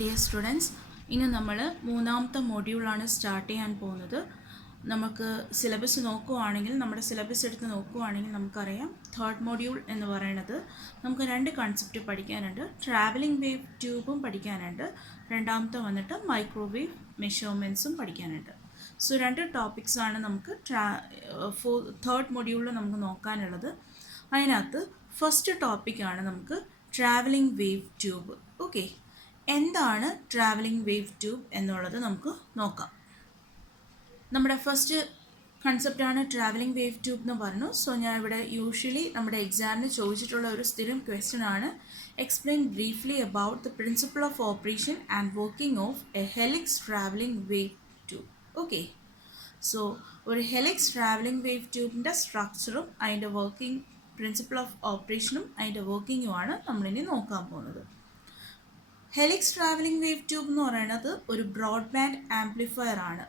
Dear students, ഇനി നമ്മൾ മൂന്നാമത്തെ മൊഡ്യൂളാണ് സ്റ്റാർട്ട് ചെയ്യാൻ പോകുന്നത്. നമുക്ക് സിലബസ് നോക്കുകയാണെങ്കിൽ, നമ്മുടെ സിലബസ് എടുത്ത് നോക്കുകയാണെങ്കിൽ നമുക്കറിയാം, തേർഡ് മൊഡ്യൂൾ എന്ന് പറയുന്നത് നമുക്ക് രണ്ട് കൺസെപ്റ്റ് പഠിക്കാനുണ്ട്. ട്രാവലിംഗ് വേവ് ട്യൂബും പഠിക്കാനുണ്ട്, രണ്ടാമത്തെ വന്നിട്ട് മൈക്രോവേവ് മെഷർമെൻറ്റ്സും പഠിക്കാനുണ്ട്. സോ രണ്ട് ടോപ്പിക്സാണ് നമുക്ക് തേർഡ് മൊഡ്യൂളിൽ നമുക്ക് നോക്കാനുള്ളത്. അതിനകത്ത് ഫസ്റ്റ് ടോപ്പിക്കാണ് നമുക്ക് ട്രാവലിംഗ് വേവ് ട്യൂബ്. ഓക്കെ, എന്താണ് ട്രാവലിംഗ് വേവ് ട്യൂബ് എന്നുള്ളത് നമുക്ക് നോക്കാം. നമ്മുടെ ഫസ്റ്റ് കൺസെപ്റ്റാണ് ട്രാവലിംഗ് വേവ് ട്യൂബ് എന്ന് പറഞ്ഞു. സോ ഞാൻ ഇവിടെ യൂഷ്വലി നമ്മുടെ എക്സാമിന് ചോദിച്ചിട്ടുള്ള ഒരു സ്ഥിരം ക്വസ്റ്റ്യൻ ആണ്, explain briefly about the principle of operation and working of A helix travelling wave tube. Okay, so ഒരു ഹെലിക്സ് ട്രാവലിംഗ് വേവ് ട്യൂബിൻ്റെ സ്ട്രക്ചറും അതിൻ്റെ വർക്കിംഗ് പ്രിൻസിപ്പിൾ ഓഫ് ഓപ്പറേഷനും അതിൻ്റെ വർക്കിങ്ങുമാണ് നമ്മളിനി നോക്കാൻ പോകുന്നത്. ഹെലിക്സ് ട്രാവലിംഗ് വേവ് ട്യൂബ് എന്ന് പറയുന്നത് ഒരു ബ്രോഡ്ബാൻഡ് ആംപ്ലിഫയർ ആണ്,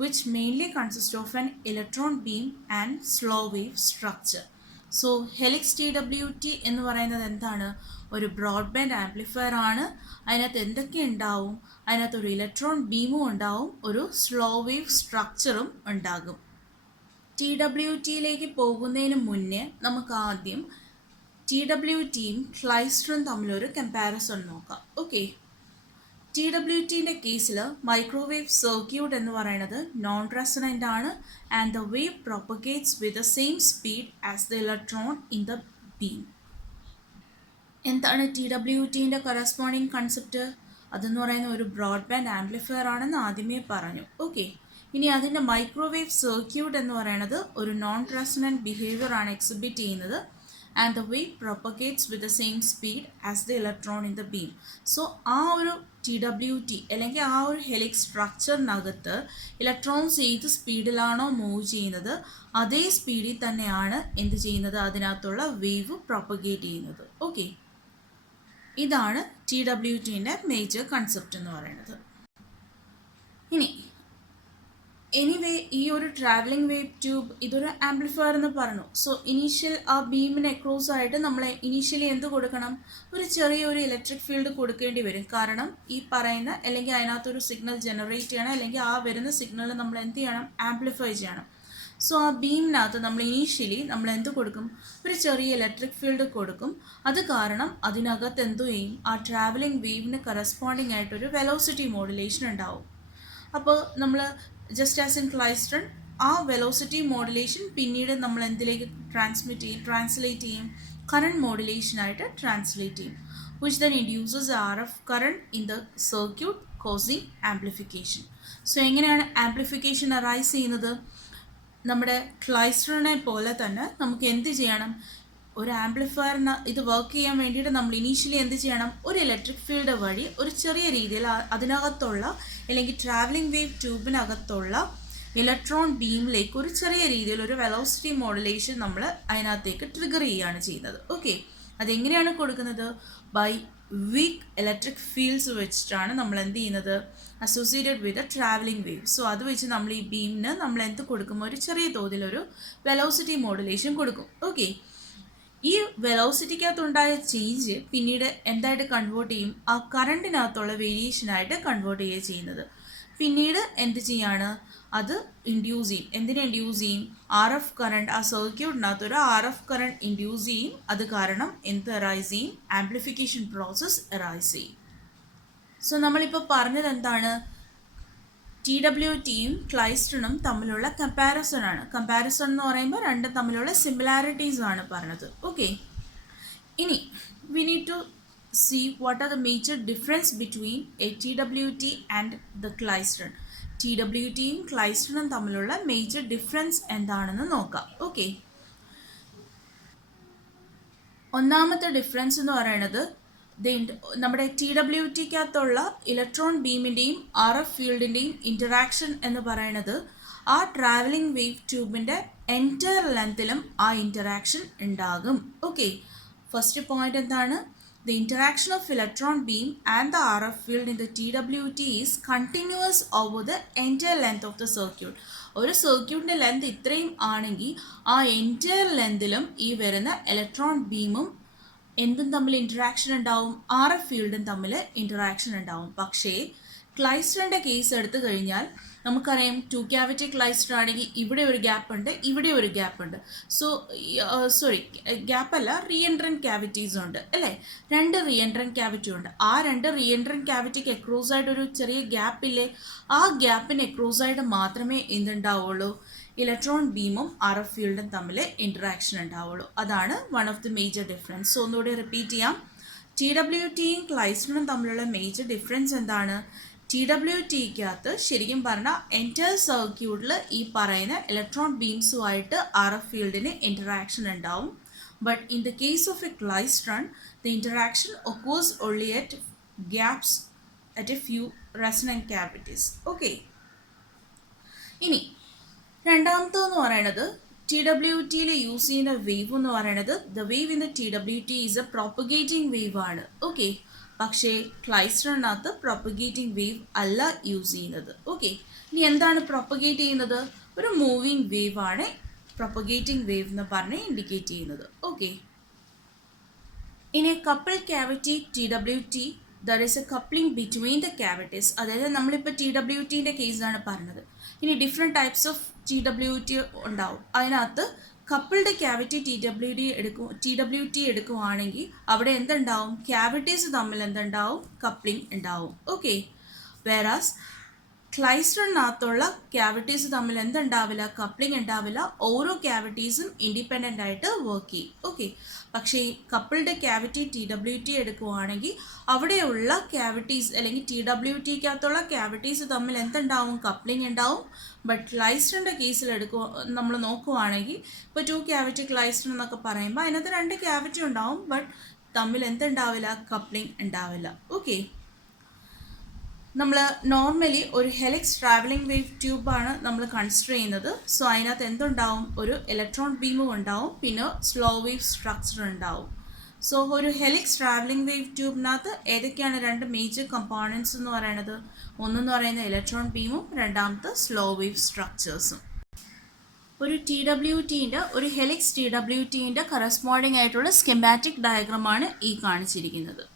which mainly consists of an electron beam and slow wave structure. So helix TWT എന്ന് പറയുന്നത് എന്താണ്? ഒരു ബ്രോഡ്ബാൻഡ് ആംപ്ലിഫയർ ആണ്. അതിനകത്ത് എന്തൊക്കെ ഉണ്ടാവും? അതിനകത്ത് ഒരു ഇലക്ട്രോൺ ബീമും ഉണ്ടാവും, ഒരു സ്ലോ വേവ് സ്ട്രക്ചറും ഉണ്ടാകും. TWTയിലേക്ക് പോകുന്നതിന് മുന്നേ നമുക്ക് ആദ്യം TWTയും ക്ലൈസ്റ്ററും തമ്മിലൊരു കമ്പാരിസൺ നോക്കാം. ഓക്കെ, TWTൻ്റെ കേസിൽ മൈക്രോവേവ് സർക്യൂട്ട് എന്ന് പറയുന്നത് നോൺ റെസൊണൻ്റ് ആണ്, and the wave propagates with the same speed as the electron in the beam. എന്താണ് TWTൻ്റെ കറസ്പോണ്ടിങ് കൺസെപ്റ്റ്? അതെന്ന് പറയുന്ന ഒരു ബ്രോഡ്ബാൻഡ് ആംപ്ലിഫയർ ആണെന്ന് ആദ്യമേ പറഞ്ഞു. ഓക്കെ, ഇനി അതിൻ്റെ മൈക്രോവേവ് സർക്യൂട്ട് എന്ന് പറയുന്നത് ഒരു നോൺ റെസൊണൻ്റ് ബിഹേവിയർ ആണ് എക്സിബിറ്റ് ചെയ്യുന്നത്, and the wave propagates with the same speed as the electron in the beam. So ആ ഒരു TWT അല്ലെങ്കിൽ ആ ഒരു ഹെലിക്സ് സ്ട്രക്ചറിനകത്ത് ഇലക്ട്രോൺസ് ഏത് സ്പീഡിലാണോ മൂവ് ചെയ്യുന്നത് അതേ സ്പീഡിൽ തന്നെയാണ് എന്ത് ചെയ്യുന്നത്, അതിനകത്തുള്ള വേവ് പ്രൊപ്പഗേറ്റ് ചെയ്യുന്നത്. ഓക്കെ, ഇതാണ് TWTൻ്റെ മേജർ കൺസെപ്റ്റ് എന്ന് പറയുന്നത്. എനിവേ ഈ ഒരു ട്രാവലിംഗ് വേവ് ട്യൂബ് ഇതൊരു ആംപ്ലിഫയർ എന്ന് പറഞ്ഞു. സോ ഇനീഷ്യൽ ആ ബീമിന് അക്രോസ് ആയിട്ട് നമ്മൾ ഇനീഷ്യലി എന്ത് കൊടുക്കണം? ഒരു ചെറിയൊരു ഇലക്ട്രിക് ഫീൽഡ് കൊടുക്കേണ്ടി വരും. കാരണം ഈ പറയുന്ന അല്ലെങ്കിൽ അതിനകത്തൊരു സിഗ്നൽ ജനറേറ്റ് ചെയ്യണം, അല്ലെങ്കിൽ ആ വരുന്ന സിഗ്നൽ നമ്മൾ എന്ത് ചെയ്യണം? ആംപ്ലിഫൈ ചെയ്യണം. സോ ആ ബീമിനകത്ത് നമ്മൾ ഇനീഷ്യലി നമ്മൾ എന്ത് കൊടുക്കും? ഒരു ചെറിയ ഇലക്ട്രിക് ഫീൽഡ് കൊടുക്കും. അത് കാരണം അതിനകത്ത് എന്തു ചെയ്യും? ആ ട്രാവലിംഗ് വേവിന് കറസ്പോണ്ടിങ് ആയിട്ടൊരു വെലോസിറ്റി മോഡുലേഷൻ ഉണ്ടാവും. അപ്പോൾ നമ്മൾ ജസ്റ്റ് ആസ് ഇൻ ക്ലൈസ്ട്രൺ ആ വെലോസിറ്റി മോഡുലേഷൻ പിന്നീട് നമ്മൾ എന്തിലേക്ക് ട്രാൻസ്ലേറ്റ് ചെയ്യും? കറണ്ട് മോഡുലേഷനായിട്ട് ട്രാൻസ്ലേറ്റ് ചെയ്യും, which then induces RF current in the circuit causing amplification. So എങ്ങനെയാണ് ആംപ്ലിഫിക്കേഷൻ അറൈസ് ചെയ്യുന്നത്? നമ്മുടെ ക്ലൈസ്ട്രണിനെ പോലെ തന്നെ നമുക്ക് എന്ത് ചെയ്യണം? ഒരു ആംപ്ലിഫയറിന് ഇത് വർക്ക് ചെയ്യാൻ വേണ്ടിയിട്ട് നമ്മൾ ഇനീഷ്യലി എന്ത് ചെയ്യണം? ഒരു ഇലക്ട്രിക് ഫീൽഡ് വഴി ഒരു ചെറിയ രീതിയിൽ അതിനകത്തുള്ള അല്ലെങ്കിൽ ട്രാവലിംഗ് വേവ് ട്യൂബിനകത്തുള്ള ഇലക്ട്രോൺ ബീമിലേക്ക് ഒരു ചെറിയ രീതിയിൽ ഒരു വെലോസിറ്റി മോഡുലേഷൻ നമ്മൾ അതിനകത്തേക്ക് ട്രിഗർ ചെയ്യുകയാണ് ചെയ്യുന്നത്. ഓക്കെ, അതെങ്ങനെയാണ് കൊടുക്കുന്നത്? ബൈ വീക്ക് ഇലക്ട്രിക് ഫീൽഡ്സ് വെച്ചിട്ടാണ് നമ്മൾ എന്ത് ചെയ്യുന്നത്? Associated with travelling wave. So അത് വെച്ച് നമ്മൾ ഈ ബീമിന് നമ്മൾ എന്ത് കൊടുക്കും? ഒരു ചെറിയ തോതിലൊരു വെലോസിറ്റി മോഡുലേഷൻ കൊടുക്കും. ഓക്കെ, ഈ വെലോസിറ്റിക്കകത്തുണ്ടായ ചേഞ്ച് പിന്നീട് എന്തായിട്ട് കൺവേർട്ട് ചെയ്യും? ആ കറണ്ടിനകത്തുള്ള വേരിയേഷനായിട്ട് കൺവേർട്ട് ചെയ്യുക ചെയ്യുന്നത്. പിന്നീട് എന്ത് ചെയ്യാണ്? അത് ഇൻഡ്യൂസ് ചെയ്യും. എന്തിനെ ഇൻഡ്യൂസ് ചെയ്യും? RF current. ആ സർക്യൂട്ടിനകത്തൊരു RF കറണ്ട് ഇൻഡ്യൂസ് ചെയ്യും. അത് കാരണം എന്ത് അറൈസ് ചെയ്യും? ആംപ്ലിഫിക്കേഷൻ പ്രോസസ്സ് അറൈസ് ചെയ്യും. സോ നമ്മളിപ്പോൾ പറഞ്ഞത് എന്താണ്? TWTയും ക്ലൈസ്റ്ററും തമ്മിലുള്ള കമ്പാരിസൺ ആണ്. കമ്പാരിസൺ എന്ന് പറയുമ്പോൾ രണ്ടും തമ്മിലുള്ള സിമിലാരിറ്റീസ് ആണ് പറഞ്ഞത്. ഓക്കെ, ഇനി we need to see what are the major difference between a TWT and the klystron. TWTയും ക്ലൈസ്റ്ററും തമ്മിലുള്ള മേജർ ഡിഫറൻസ് എന്താണെന്ന് നോക്കാം. ഓക്കെ, ഒന്നാമത്തെ ഡിഫറൻസ് എന്ന് പറയുന്നത് നമ്മുടെ TWTക്കകത്തുള്ള ഇലക്ട്രോൺ ബീമിൻ്റെയും RF ഫീൽഡിൻ്റെയും ഇൻറ്ററാക്ഷൻ എന്ന് പറയുന്നത് ആ ട്രാവലിംഗ് വേവ് ട്യൂബിൻ്റെ എൻറ്റയർ ലെങ്ത്തിലും ആ ഇൻറ്ററാക്ഷൻ ഉണ്ടാകും. ഓക്കെ, ഫസ്റ്റ് പോയിന്റ് എന്താണ്? The interaction of electron beam and the RF field in the TWT is continuous over the entire length of the circuit. ഒരു സർക്യൂട്ടിൻ്റെ length ഇത്രയും ആണെങ്കിൽ ആ എൻറ്റയർ ലെങ്തിലും ഈ വരുന്ന ഇലക്ട്രോൺ ബീമും എന്തും തമ്മിൽ ഇൻറ്ററാക്ഷൻ ഉണ്ടാവും, ആർ എഫ് ഫീൽഡും തമ്മിൽ ഇൻറ്ററാക്ഷൻ ഉണ്ടാവും. പക്ഷേ ക്ലൈസ്റ്ററിൻ്റെ കേസ് എടുത്തു കഴിഞ്ഞാൽ നമുക്കറിയാം, ടു ക്യാവിറ്റി ക്ലൈസ്റ്റർ ആണെങ്കിൽ ഇവിടെ ഒരു ഗ്യാപ്പ് ഉണ്ട്, ഇവിടെ ഒരു ഗ്യാപ്പ് ഉണ്ട്. സോ ഗ്യാപ്പല്ല, റീ എൻട്രൻറ്റ് ക്യാവിറ്റീസ് ഉണ്ട് അല്ലേ, രണ്ട് റീ എൻട്രൻറ്റ് ക്യാവിറ്റി ഉണ്ട്. ആ രണ്ട് റീ എൻട്രൻറ്റ് ക്യാവിറ്റിക്ക് എക്രോസ് ആയിട്ട് ഒരു ചെറിയ ഗ്യാപ്പില്ലേ, ആ ഗ്യാപ്പിന് എക്രോസ് ആയിട്ട് മാത്രമേ എന്തുണ്ടാവുള്ളൂ, ഇലക്ട്രോൺ ബീമും ആർ എഫ് ഫീൽഡും തമ്മിൽ ഇൻറ്ററാക്ഷൻ ഉണ്ടാവുള്ളൂ. അതാണ് one of the major difference. So ഒന്നുകൂടി റിപ്പീറ്റ് ചെയ്യാം. ടി ഡബ്ല്യു ടിയും ക്ലൈസ്റ്ററും തമ്മിലുള്ള മേജർ ഡിഫറൻസ് എന്താണ്? ടി ഡബ്ല്യു ടിക്കകത്ത് ശരിക്കും പറഞ്ഞാൽ എൻറ്റയർ സർക്യൂട്ടിൽ ഈ പറയുന്ന ഇലക്ട്രോൺ ബീംസുമായിട്ട് ആർ എഫ് ഫീൽഡിന് ഇൻറ്ററാക്ഷൻ ഉണ്ടാവും. But in the case of A klystron the interaction occurs only at gaps at A few resonant cavities. Okay, ഇനി രണ്ടാമത്തെന്ന് പറയുന്നത് ടി ഡബ്ല്യു ടിയിൽ യൂസ് ചെയ്യുന്ന വേവ് എന്ന് പറയുന്നത്, the wave in the T W T is A propagating wave ആണ്. Okay, പക്ഷേ ക്ലൈസ്റ്ററിനകത്ത് propagating wave അല്ല use ചെയ്യുന്നത്. ഓക്കെ, ഇനി എന്താണ് പ്രൊപ്പഗേറ്റ് ചെയ്യുന്നത്? ഒരു മൂവിങ് വേവ് ആണ് പ്രൊപ്പഗേറ്റിംഗ് വേവ് എന്ന് പറഞ്ഞ് ഇൻഡിക്കേറ്റ് ചെയ്യുന്നത്. ഓക്കെ, ഇനി couple cavity T W T, there is A coupling between the cavities. അതായത് നമ്മളിപ്പോൾ ടി ഡബ്ല്യു ടിൻ്റെ കേസാണ് പറഞ്ഞത്. ഇനി different types of T W T ഉണ്ടാവും. അതിനകത്ത് coupled cavity T W T എടുക്കുവാണെങ്കിൽ അവിടെ എന്തുണ്ടാവും? ക്യാവിറ്റീസ് തമ്മിൽ എന്തുണ്ടാവും? കപ്ലിംഗ് ഉണ്ടാവും. ഓക്കെ, വേറാസ് ക്ലൈസ്റ്ററിനകത്തുള്ള ക്യാവിറ്റീസ് തമ്മിൽ എന്തുണ്ടാവില്ല? കപ്ലിംഗ് ഉണ്ടാവില്ല. ഓരോ ക്യാവിറ്റീസും ഇൻഡിപെൻഡൻ്റ് ആയിട്ട് വർക്ക് ചെയ്യും. ഓക്കെ, പക്ഷേ coupled cavity T W T എടുക്കുവാണെങ്കിൽ അവിടെയുള്ള ക്യാവിറ്റീസ് അല്ലെങ്കിൽ ടി ഡബ്ല്യു ടിക്കകത്തുള്ള ക്യാവിറ്റീസ് തമ്മിൽ എന്തുണ്ടാവും? കപ്ലിംഗ് ഉണ്ടാവും. ബട്ട് ക്ലൈസ്റ്ററിൻ്റെ കേസിൽ നമ്മൾ നോക്കുവാണെങ്കിൽ ഇപ്പോൾ ടു ക്യാവിറ്റി ക്ലൈസ്റ്റർ എന്നൊക്കെ പറയുമ്പോൾ അതിനകത്ത് രണ്ട് ക്യാവിറ്റി ഉണ്ടാവും, ബട്ട് തമ്മിൽ എന്തുണ്ടാവില്ല? കപ്ലിംഗ് ഉണ്ടാവില്ല. ഓക്കെ, നമ്മൾ നോർമലി ഒരു ഹെലിക്സ് ട്രാവലിംഗ് വേവ് ട്യൂബാണ് നമ്മൾ കൺസിഡർ ചെയ്യുന്നത്. സോ അതിനകത്ത് എന്തുണ്ടാവും? ഒരു ഇലക്ട്രോൺ ബീമും ഉണ്ടാവും, പിന്നെ സ്ലോ വേവ് സ്ട്രക്ചർ ഉണ്ടാവും. സോ ഒരു ഹെലിക്സ് ട്രാവലിംഗ് വേവ് ട്യൂബിനകത്ത് ഏതൊക്കെയാണ് രണ്ട് മേജർ കമ്പോണൻസ് എന്ന് പറയുന്നത്? ഒന്നെന്ന് പറയുന്നത് ഇലക്ട്രോൺ ബീമും, രണ്ടാമത്തെ സ്ലോ വേവ് സ്ട്രക്ചേഴ്സും. ഒരു ടി ഡബ്ല്യു ടിൻ്റെ, ഒരു ഹെലിക്സ് ടി ഡബ്ല്യു ടിൻ്റെ കറസ്പോണ്ടിങ് ആയിട്ടുള്ള സ്കെമാറ്റിക് ഡയഗ്രമാണ് ഈ കാണിച്ചിരിക്കുന്നത്.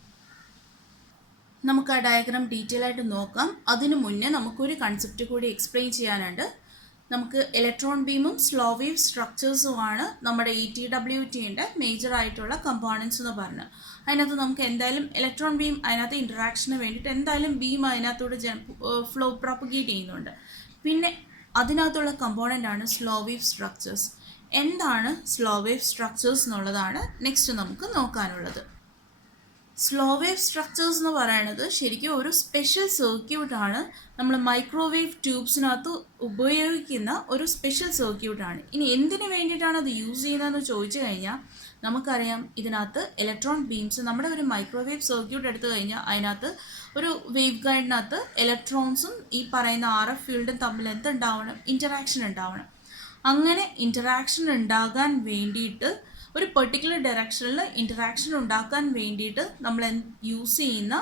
നമുക്ക് ആ ഡയഗ്രാം ഡീറ്റെയിൽ ആയിട്ട് നോക്കാം. അതിനു മുന്നേ നമുക്കൊരു കൺസെപ്റ്റ് കൂടി എക്സ്പ്ലെയിൻ ചെയ്യാനുണ്ട്. നമുക്ക് ഇലക്ട്രോൺ ബീമും സ്ലോ വേവ് സ്ട്രക്ചേഴ്സുമാണ് നമ്മുടെ ഈ ടി ഡബ്ല്യു ടിൻ്റെ മേജർ ആയിട്ടുള്ള കമ്പോണൻസ് എന്ന് പറഞ്ഞ്. അതിനകത്ത് നമുക്ക് എന്തായാലും ഇലക്ട്രോൺ ബീം അതിനകത്ത് ഇൻറ്ററാക്ഷന് വേണ്ടിയിട്ട് എന്തായാലും ബീം അതിനകത്തോട് ഫ്ലോ പ്രൊപ്പഗേറ്റ് ചെയ്യുന്നുണ്ട്. പിന്നെ അതിനകത്തുള്ള കമ്പോണൻ്റ് ആണ് സ്ലോ വേവ് സ്ട്രക്ചേഴ്സ്. എന്താണ് സ്ലോ വേവ് സ്ട്രക്ചേഴ്സ് എന്നുള്ളതാണ് നെക്സ്റ്റ് നമുക്ക് നോക്കാനുള്ളത്. സ്ലോ വേവ് സ്ട്രക്ചേഴ്സ് എന്ന് പറയുന്നത് ശരിക്കും ഒരു സ്പെഷ്യൽ സർക്യൂട്ടാണ്. നമ്മൾ മൈക്രോവേവ് ട്യൂബ്സിനകത്ത് ഉപയോഗിക്കുന്ന ഒരു സ്പെഷ്യൽ സർക്യൂട്ടാണ്. ഇനി എന്തിനു വേണ്ടിയിട്ടാണ് അത് യൂസ് ചെയ്യുന്നതെന്ന് ചോദിച്ചു കഴിഞ്ഞാൽ നമുക്കറിയാം, ഇതിനകത്ത് ഇലക്ട്രോൺ ബീംസ്, നമ്മുടെ ഒരു മൈക്രോവേവ് സർക്യൂട്ട് എടുത്തു കഴിഞ്ഞാൽ അതിനകത്ത് ഒരു വേവ് ഗൈഡിനകത്ത് ഇലക്ട്രോൺസും ഈ പറയുന്ന ആർ എഫ് ഫീൽഡും തമ്മിൽ എന്തുണ്ടാവണം? ഇൻറ്ററാക്ഷൻ ഉണ്ടാവണം. അങ്ങനെ ഇൻറ്ററാക്ഷൻ ഉണ്ടാകാൻ വേണ്ടിയിട്ട്, ഒരു പെർട്ടിക്കുലർ ഡയറക്ഷനിൽ ഇൻറ്ററാക്ഷൻ ഉണ്ടാക്കാൻ വേണ്ടിയിട്ട് നമ്മൾ യൂസ് ചെയ്യുന്ന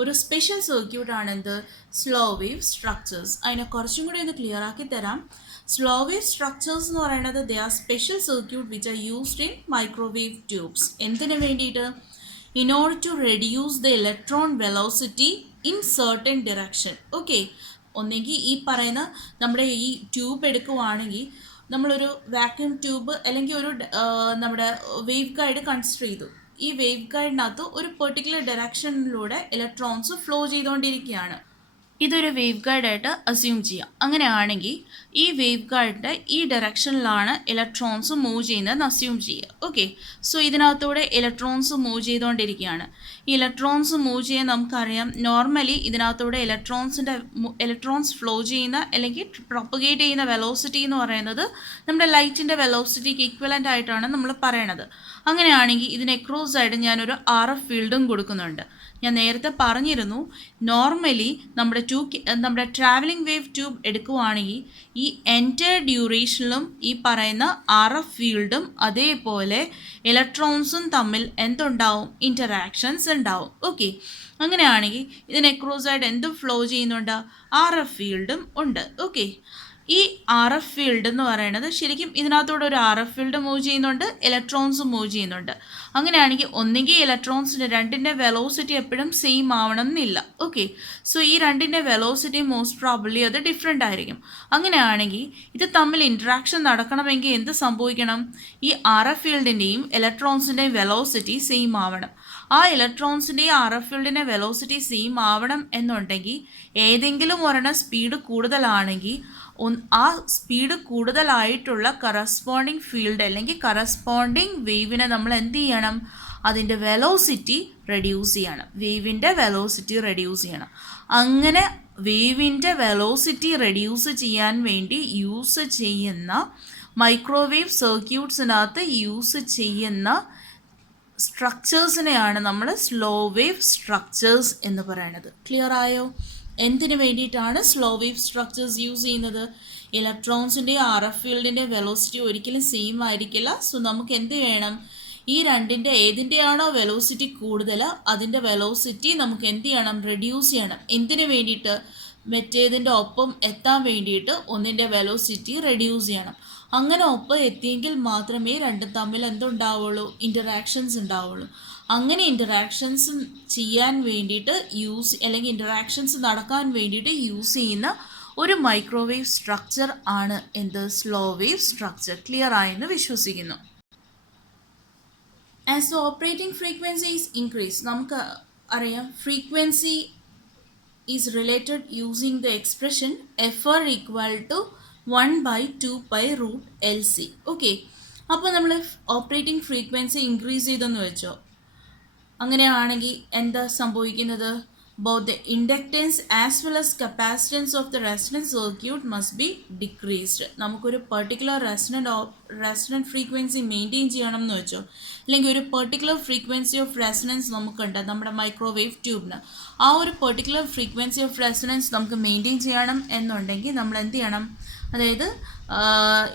ഒരു സ്പെഷ്യൽ സർക്യൂട്ടാണ് എന്ത്? Slow wave structures. അതിനെ കുറച്ചും കൂടി ഒന്ന് ക്ലിയർ ആക്കി തരാം. സ്ലോ വേവ് സ്ട്രക്ചേഴ്സ് എന്ന് പറയുന്നത് they are special circuit which are used in microwave tubes. എന്തിനു വേണ്ടിയിട്ട്? In order to reduce the electron velocity in certain direction. Okay, ഒന്നെങ്കിൽ ഈ പറയുന്ന നമ്മുടെ ഈ ട്യൂബ് എടുക്കുവാണെങ്കിൽ നമ്മളൊരു വാക്യൂം ട്യൂബ് അല്ലെങ്കിൽ ഒരു നമ്മുടെ വേവ് ഗൈഡ് കൺസിഡർ ചെയ്തു. ഈ വേവ് ഗൈഡിനകത്ത് ഒരു പെർട്ടിക്കുലർ ഡയറക്ഷനിലൂടെ ഇലക്ട്രോൺസ് ഫ്ലോ ചെയ്തുകൊണ്ടിരിക്കുകയാണ്. ഇതൊരു വേവ് ഗൈഡായിട്ട് അസ്യൂം ചെയ്യാം. അങ്ങനെയാണെങ്കിൽ ഈ വേവ് ഗൈഡിൻ്റെ ഈ ഡയറക്ഷനിലാണ് ഇലക്ട്രോൺസ് മൂവ് ചെയ്യുന്നതെന്ന് അസ്യൂം ചെയ്യുക. ഓക്കെ, സോ ഇതിനകത്തൂടെ ഇലക്ട്രോൺസ് മൂവ് ചെയ്തുകൊണ്ടിരിക്കുകയാണ്. ഈ ഇലക്ട്രോൺസ് മൂവ് ചെയ്യാൻ നമുക്കറിയാം, നോർമലി ഇതിനകത്തൂടെ ഇലക്ട്രോൺസ് ഫ്ലോ ചെയ്യുന്ന അല്ലെങ്കിൽ പ്രൊപ്പഗേറ്റ് ചെയ്യുന്ന വെലോസിറ്റി എന്ന് പറയുന്നത് നമ്മുടെ ലൈറ്റിൻ്റെ വെലോസിറ്റിക്ക് ഇക്വലൻ്റ് ആയിട്ടാണ് നമ്മൾ പറയണത്. അങ്ങനെയാണെങ്കിൽ ഇതിന് അക്രോസ് ആയിട്ട് ഞാനൊരു ആർ എഫ് ഫീൽഡും കൊടുക്കുന്നുണ്ട്. ഞാൻ നേരത്തെ പറഞ്ഞിരുന്നു, നോർമലി നമ്മുടെ ട്രാവലിംഗ് വേവ് ട്യൂബ് എടുക്കുവാണെങ്കിൽ ഈ എൻറ്റയർ ഡ്യൂറേഷനിലും ഈ പറയുന്ന ആർ എഫ് ഫീൽഡും അതേപോലെ ഇലക്ട്രോൺസും തമ്മിൽ എന്തുണ്ടാവും? ഇൻറ്ററാക്ഷൻസ് ഉണ്ടാവും. ഓക്കെ, അങ്ങനെയാണെങ്കിൽ ഇതിന് അക്രോസ് ആയിട്ട് എന്തും ഫ്ലോ ചെയ്യുന്നുണ്ട്? ആർ എഫ് ഫീൽഡും ഉണ്ട്. ഓക്കെ, ഈ ആർ എഫ് ഫീൽഡ് എന്ന് പറയുന്നത് ശരിക്കും ഇതിനകത്തൂടെ ഒരു ആർ എഫ് ഫീൽഡ് മൂവ് ചെയ്യുന്നുണ്ട്, ഇലക്ട്രോൺസ് മൂവ് ചെയ്യുന്നുണ്ട്. അങ്ങനെയാണെങ്കിൽ ഒന്നുകിൽ ഇലക്ട്രോൺസിൻ്റെ രണ്ടിൻ്റെ വെലോസിറ്റി എപ്പോഴും സെയിം ആവണം എന്നില്ല. ഓക്കെ, സോ ഈ രണ്ടിൻ്റെ വെലോസിറ്റി മോസ്റ്റ് പ്രോബബ്ലി അത് ഡിഫറെൻ്റ് ആയിരിക്കും. അങ്ങനെയാണെങ്കിൽ ഇത് തമ്മിൽ ഇൻട്രാക്ഷൻ നടക്കണമെങ്കിൽ എന്ത് സംഭവിക്കണം? ഈ ആർ എഫ് ഫീൽഡിൻ്റെയും ഇലക്ട്രോൺസിൻ്റെയും വെലോസിറ്റി സെയിം ആവണം. ആ ഇലക്ട്രോൺസിൻ്റെയും ആർ എഫ് ഫീൽഡിൻ്റെ വെലോസിറ്റി സെയിം ആവണം എന്നുണ്ടെങ്കിൽ ഏതെങ്കിലും ഒരെണ്ണം സ്പീഡ് കൂടുതലാണെങ്കിൽ ആ സ്പീഡ് കൂടുതലായിട്ടുള്ള കറസ്പോണ്ടിങ് ഫീൽഡ് അല്ലെങ്കിൽ കറസ്പോണ്ടിങ് വേവിനെ നമ്മൾ എന്ത് ചെയ്യണം? അതിൻ്റെ വെലോസിറ്റി റെഡ്യൂസ് ചെയ്യണം. വേവിൻ്റെ വെലോസിറ്റി റെഡ്യൂസ് ചെയ്യണം. അങ്ങനെ വേവിൻ്റെ വെലോസിറ്റി റെഡ്യൂസ് ചെയ്യാൻ വേണ്ടി യൂസ് ചെയ്യുന്ന മൈക്രോവേവ് സർക്യൂട്ട്സിനകത്ത് യൂസ് ചെയ്യുന്ന സ്ട്രക്ചേഴ്സിനെയാണ് നമ്മൾ സ്ലോ വേവ് സ്ട്രക്ചേഴ്സ് എന്ന് പറയുന്നത്. ക്ലിയർ ആയോ? എന്തിനു വേണ്ടിയിട്ടാണ് സ്ലോ വേവ് സ്ട്രക്ചേഴ്സ് യൂസ് ചെയ്യുന്നത്? ഇലക്ട്രോൺസിൻ്റെ ആർ എഫ് ഫീൽഡിൻ്റെ വെലോസിറ്റി ഒരിക്കലും സെയിം ആയിരിക്കില്ല. സോ നമുക്ക് എന്ത് വേണം? ഈ രണ്ടിൻ്റെ ഏതിൻ്റെയാണോ വെലോസിറ്റി കൂടുതൽ അതിൻ്റെ വെലോസിറ്റി നമുക്ക് എന്ത് ചെയ്യണം? റെഡ്യൂസ് ചെയ്യണം. എന്തിനു വേണ്ടിയിട്ട്? മറ്റേതിൻ്റെ ഒപ്പം എത്താൻ വേണ്ടിയിട്ട് ഒന്നിൻ്റെ വെലോസിറ്റി റെഡ്യൂസ് ചെയ്യണം. അങ്ങനെ ഒപ്പം എത്തിയെങ്കിൽ മാത്രമേ രണ്ടും തമ്മിൽ എന്തുണ്ടാവുള്ളൂ? ഇൻ്ററാക്ഷൻസ് ഉണ്ടാവുള്ളൂ. അങ്ങനെ ഇൻ്ററാക്ഷൻസ് ചെയ്യാൻ വേണ്ടിയിട്ട് അല്ലെങ്കിൽ ഇൻ്ററാക്ഷൻസ് നടക്കാൻ വേണ്ടിയിട്ട് യൂസ് ചെയ്യുന്ന ഒരു മൈക്രോവേവ് സ്ട്രക്ചർ ആണ് എന്ത്? Slow wave structure. ക്ലിയർ ആയെന്ന് വിശ്വസിക്കുന്നു. As the operating frequency is increase, നമുക്ക് അറിയാം frequency is related using the expression FR equal to 1/2π√LC. Okay, അപ്പോൾ നമ്മൾ ഓപ്പറേറ്റിംഗ് ഫ്രീക്വൻസി ഇൻക്രീസ് ചെയ്തെന്ന് വെച്ചോ. അങ്ങനെയാണെങ്കിൽ എന്താ സംഭവിക്കുന്നത്? both the inductance as well as capacitance of the resonant circuit must be decreased. നമുക്കൊരു പെർട്ടിക്കുലർ റെസണൻറ്റ് ഫ്രീക്വൻസി മെയിൻറ്റെയിൻ ചെയ്യണം എന്ന് വെച്ചോ, അല്ലെങ്കിൽ ഒരു പെർട്ടിക്കുലർ ഫ്രീക്വൻസി ഓഫ് റെസണൻസ് നമുക്കുണ്ട് നമ്മുടെ മൈക്രോവേവ് ട്യൂബിന്. ആ ഒരു പെർട്ടിക്കുലർ ഫ്രീക്വൻസി ഓഫ് റെസണൻസ് നമുക്ക് മെയിൻറ്റെയിൻ ചെയ്യണം എന്നുണ്ടെങ്കിൽ നമ്മൾ എന്ത് ചെയ്യണം? അതായത്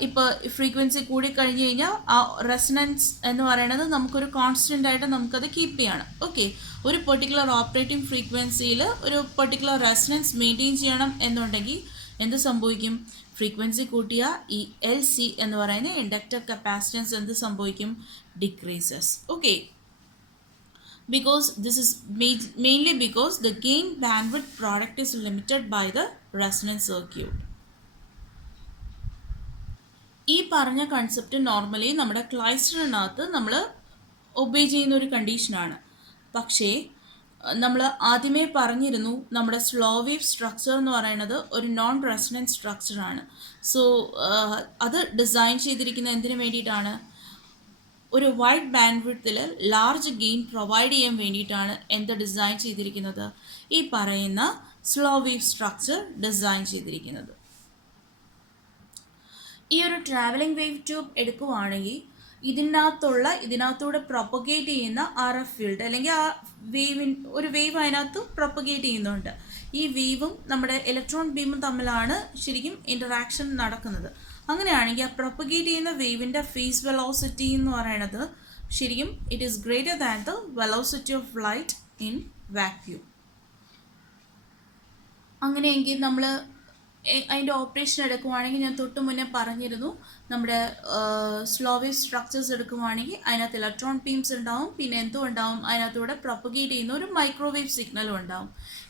ഇപ്പോൾ ഫ്രീക്വൻസി കൂടിക്കഴിഞ്ഞ് കഴിഞ്ഞാൽ ആ റെസണൻസ് എന്ന് പറയുന്നത് നമുക്കൊരു കോൺസ്റ്റൻ്റ് ആയിട്ട് നമുക്കത് കീപ്പ് ചെയ്യണം. ഓക്കെ, ഒരു പെർട്ടിക്കുലർ ഓപ്പറേറ്റിംഗ് ഫ്രീക്വൻസിയിൽ ഒരു പെർട്ടിക്കുലർ റെസണൻസ് മെയിൻറ്റെയിൻ ചെയ്യണം എന്നുണ്ടെങ്കിൽ എന്ത് സംഭവിക്കും? ഫ്രീക്വൻസി കൂട്ടിയ ഈ LC എന്ന് പറയുന്ന ഇൻഡക്റ്റർ കപ്പാസിറ്റൻസ് എന്ത് സംഭവിക്കും? Decreases. Okay, because this is mainly because the gain bandwidth product is limited by the resonance circuit. ഈ പറഞ്ഞ കൺസെപ്റ്റ് നോർമലി നമ്മുടെ ക്ലൈസ്റ്ററിനകത്ത് നമ്മൾ ഒബേ ചെയ്യുന്ന ഒരു കണ്ടീഷനാണ്. പക്ഷേ നമ്മൾ ആദ്യമേ പറഞ്ഞിരുന്നു നമ്മുടെ സ്ലോ വേവ് സ്ട്രക്ചർ എന്ന് പറയുന്നത് ഒരു നോൺ റെസണൻറ്റ് സ്ട്രക്ചറാണ്. സോ അത് ഡിസൈൻ ചെയ്തിരിക്കുന്നത് എന്തിനു വേണ്ടിയിട്ടാണ്? ഒരു വൈഡ് ബാൻഡ് വിഡ്ത്തിൽ ലാർജ് ഗെയിൻ പ്രൊവൈഡ് ചെയ്യാൻ വേണ്ടിയിട്ടാണ് എന്ത് ഡിസൈൻ ചെയ്തിരിക്കുന്നത്? ഈ പറയുന്ന സ്ലോ വേവ് സ്ട്രക്ചർ ഡിസൈൻ ചെയ്തിരിക്കുന്നത്. ഈ ഒരു ട്രാവലിംഗ് വേവ് ട്യൂബ് എടുക്കുവാണെങ്കിൽ ഇതിനകത്തൂടെ പ്രൊപ്പഗേറ്റ് ചെയ്യുന്ന RF ഫീൽഡ് അല്ലെങ്കിൽ ആ ഒരു വേവ് അതിനകത്ത് പ്രൊപ്പഗേറ്റ് ചെയ്യുന്നുണ്ട്. ഈ വേവും നമ്മുടെ ഇലക്ട്രോൺ ബീമും തമ്മിലാണ് ശരിക്കും ഇൻറ്ററാക്ഷൻ നടക്കുന്നത്. അങ്ങനെയാണെങ്കിൽ ആ പ്രൊപ്പഗേറ്റ് ചെയ്യുന്ന വേവിൻ്റെ ഫേസ് വെലോസിറ്റി എന്ന് പറയുന്നത് ശരിക്കും it is greater than the velocity of light in vacuum. അങ്ങനെയെങ്കിൽ നമ്മൾ അതിൻ്റെ ഓപ്പറേഷൻ എടുക്കുവാണെങ്കിൽ ഞാൻ തൊട്ട് മുന്നേ പറഞ്ഞിരുന്നു, നമ്മുടെ സ്ലോ വേവ് സ്ട്രക്ചേഴ്സ് എടുക്കുവാണെങ്കിൽ അതിനകത്ത് ഇലക്ട്രോൺ ബീംസ് ഉണ്ടാവും, പിന്നെ എന്തും ഉണ്ടാവും, അതിനകത്തൂടെ പ്രൊപ്പഗേറ്റ് ചെയ്യുന്ന ഒരു മൈക്രോവേവ് സിഗ്നലും ഉണ്ടാവും.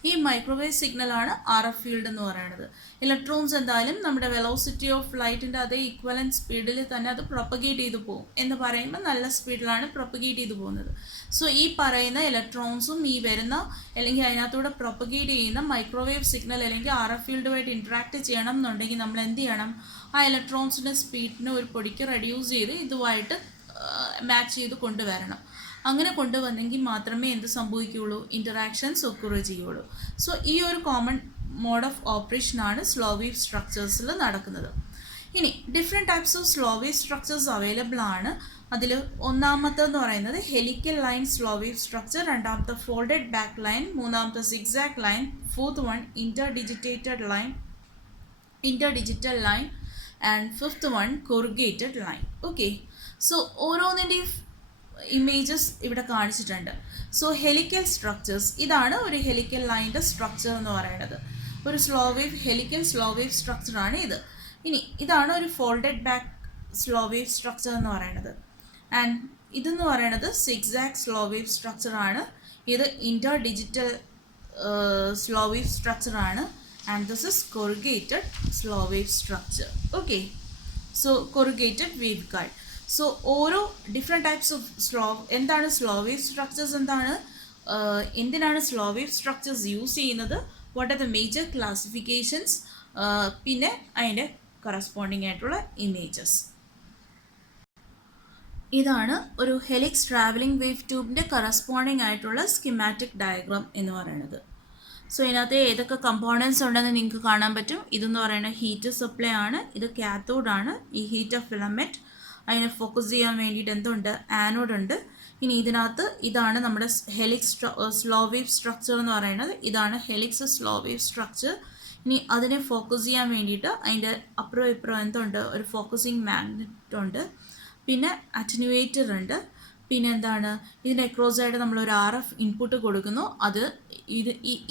ഈ മൈക്രോവേവ് സിഗ്നലാണ് RF ഫീൽഡ് എന്ന് പറയുന്നത്. ഇലക്ട്രോൺസ് എന്തായാലും നമ്മുടെ വെലോസിറ്റി ഓഫ് ലൈറ്റിൻ്റെ അതേ ഈക്വലൻറ്റ് സ്പീഡിൽ തന്നെ അത് പ്രൊപ്പഗേറ്റ് ചെയ്ത് പോകും എന്ന് പറയുമ്പോൾ നല്ല സ്പീഡിലാണ് പ്രൊപ്പഗേറ്റ് ചെയ്ത് പോകുന്നത്. സോ ഈ പറയുന്ന ഇലക്ട്രോൺസും ഈ വരുന്ന അല്ലെങ്കിൽ അതിനകത്തൂടെ പ്രൊപ്പഗേറ്റ് ചെയ്യുന്ന മൈക്രോവേവ് സിഗ്നൽ അല്ലെങ്കിൽ RF ഫീൽഡുമായിട്ട് ഇൻട്രാക്ട് ചെയ്യണം എന്നുണ്ടെങ്കിൽ നമ്മൾ എന്ത് ചെയ്യണം? ആ ഇലക്ട്രോൺസിൻ്റെ സ്പീഡിനെ ഒരു പൊടിക്ക് റെഡ്യൂസ് ചെയ്ത് ഇതുമായിട്ട് മാച്ച് ചെയ്ത് കൊണ്ടുവരണം. അങ്ങനെ കൊണ്ടുവന്നെങ്കിൽ മാത്രമേ എന്ത് സംഭവിക്കുകയുള്ളൂ? ഇൻറ്ററാക്ഷൻസ് ഒക്കുർ ചെയ്യുള്ളൂ. സോ ഈ ഒരു കോമൺ മോഡ് ഓഫ് ഓപ്പറേഷനാണ് സ്ലോ വേവ് സ്ട്രക്ചേഴ്സിൽ നടക്കുന്നത്. ഇനി different types of slow wave structures available ആണ്. അതിൽ ഒന്നാമത്തെന്ന് പറയുന്നത് helical line slow wave structure, രണ്ടാമത്തെ ഫോൾഡഡ് ബാക്ക് ലൈൻ, മൂന്നാമത്തെ zigzag line, fourth one interdigital line and fifth one corrugated line. Okay, so ഓരോന്നിൻ്റെയും ഇമേജസ് ഇവിടെ കാണിച്ചിട്ടുണ്ട്. സോ ഹെലിക്കൽ സ്ട്രക്ചേഴ്സ്, ഇതാണ് ഒരു ഹെലിക്കൽ ലൈനിൻ്റെ സ്ട്രക്ചർ എന്ന് പറയുന്നത്. ഒരു ഹെലിക്കൽ സ്ലോ വേവ് സ്ട്രക്ചറാണ് ഇത്. ഇനി ഇതാണ് ഒരു folded back slow wave structure എന്ന് പറയുന്നത്. ആൻഡ് ഇതെന്ന് പറയുന്നത് സിക്സാക് സ്ലോ വേവ് സ്ട്രക്ചർ ആണ്. ഇത് interdigital slow wave structure ആണ്. And this is corrugated slow wave structure. Okay, so corrugated wave guide. So ഓരോ ഡിഫറെൻറ്റ് ടൈപ്സ് ഓഫ് എന്താണ് slow wave structures, എന്തിനാണ് സ്ലോ വേവ് സ്ട്രക്ചേഴ്സ് യൂസ് ചെയ്യുന്നത്, what are the major classifications, പിന്നെ അതിൻ്റെ corresponding ആയിട്ടുള്ള images. ഇതാണ് ഒരു ഹെലിക്സ് ട്രാവലിംഗ് വേവ് ട്യൂബിൻ്റെ കറസ്പോണ്ടിങ് ആയിട്ടുള്ള സ്കിമാറ്റിക് ഡയഗ്രാം എന്ന് പറയുന്നത്. സോ ഇതിനകത്ത് ഏതൊക്കെ കമ്പോണൻസ് ഉണ്ടെന്ന് നിങ്ങൾക്ക് കാണാൻ പറ്റും. ഇതെന്ന് പറയുന്നത് ഹീറ്റ് സപ്ലൈ ആണ്, ഇത് കാത്തോഡാണ്. ഈ ഹീറ്റ് ഫിലമെൻറ്റ് അതിനെ ഫോക്കസ് ചെയ്യാൻ വേണ്ടിയിട്ട് എന്തുണ്ട്, ആനോഡ് ഉണ്ട്. ഇനി ഇതിനകത്ത് ഇതാണ് നമ്മുടെ ഹെലിക്സ് സ്ലോ വേവ് സ്ട്രക്ചർ എന്ന് പറയുന്നത്. ഇതാണ് ഹെലിക്സ് സ്ലോ വേവ് സ്ട്രക്ചർ. ഇനി അതിനെ ഫോക്കസ് ചെയ്യാൻ വേണ്ടിയിട്ട് അതിൻ്റെ അപ്പുറം ഇപ്പുറം എന്തുണ്ട്, ഒരു ഫോക്കസിങ് മാഗ്നറ്റ് ഉണ്ട്, പിന്നെ അറ്റനുവേറ്റർ ഉണ്ട്, പിന്നെ എന്താണ്, ഇതിന് അക്രോസായിട്ട് നമ്മൾ ഒരു RF ഇൻപുട്ട് കൊടുക്കുന്നു. അത്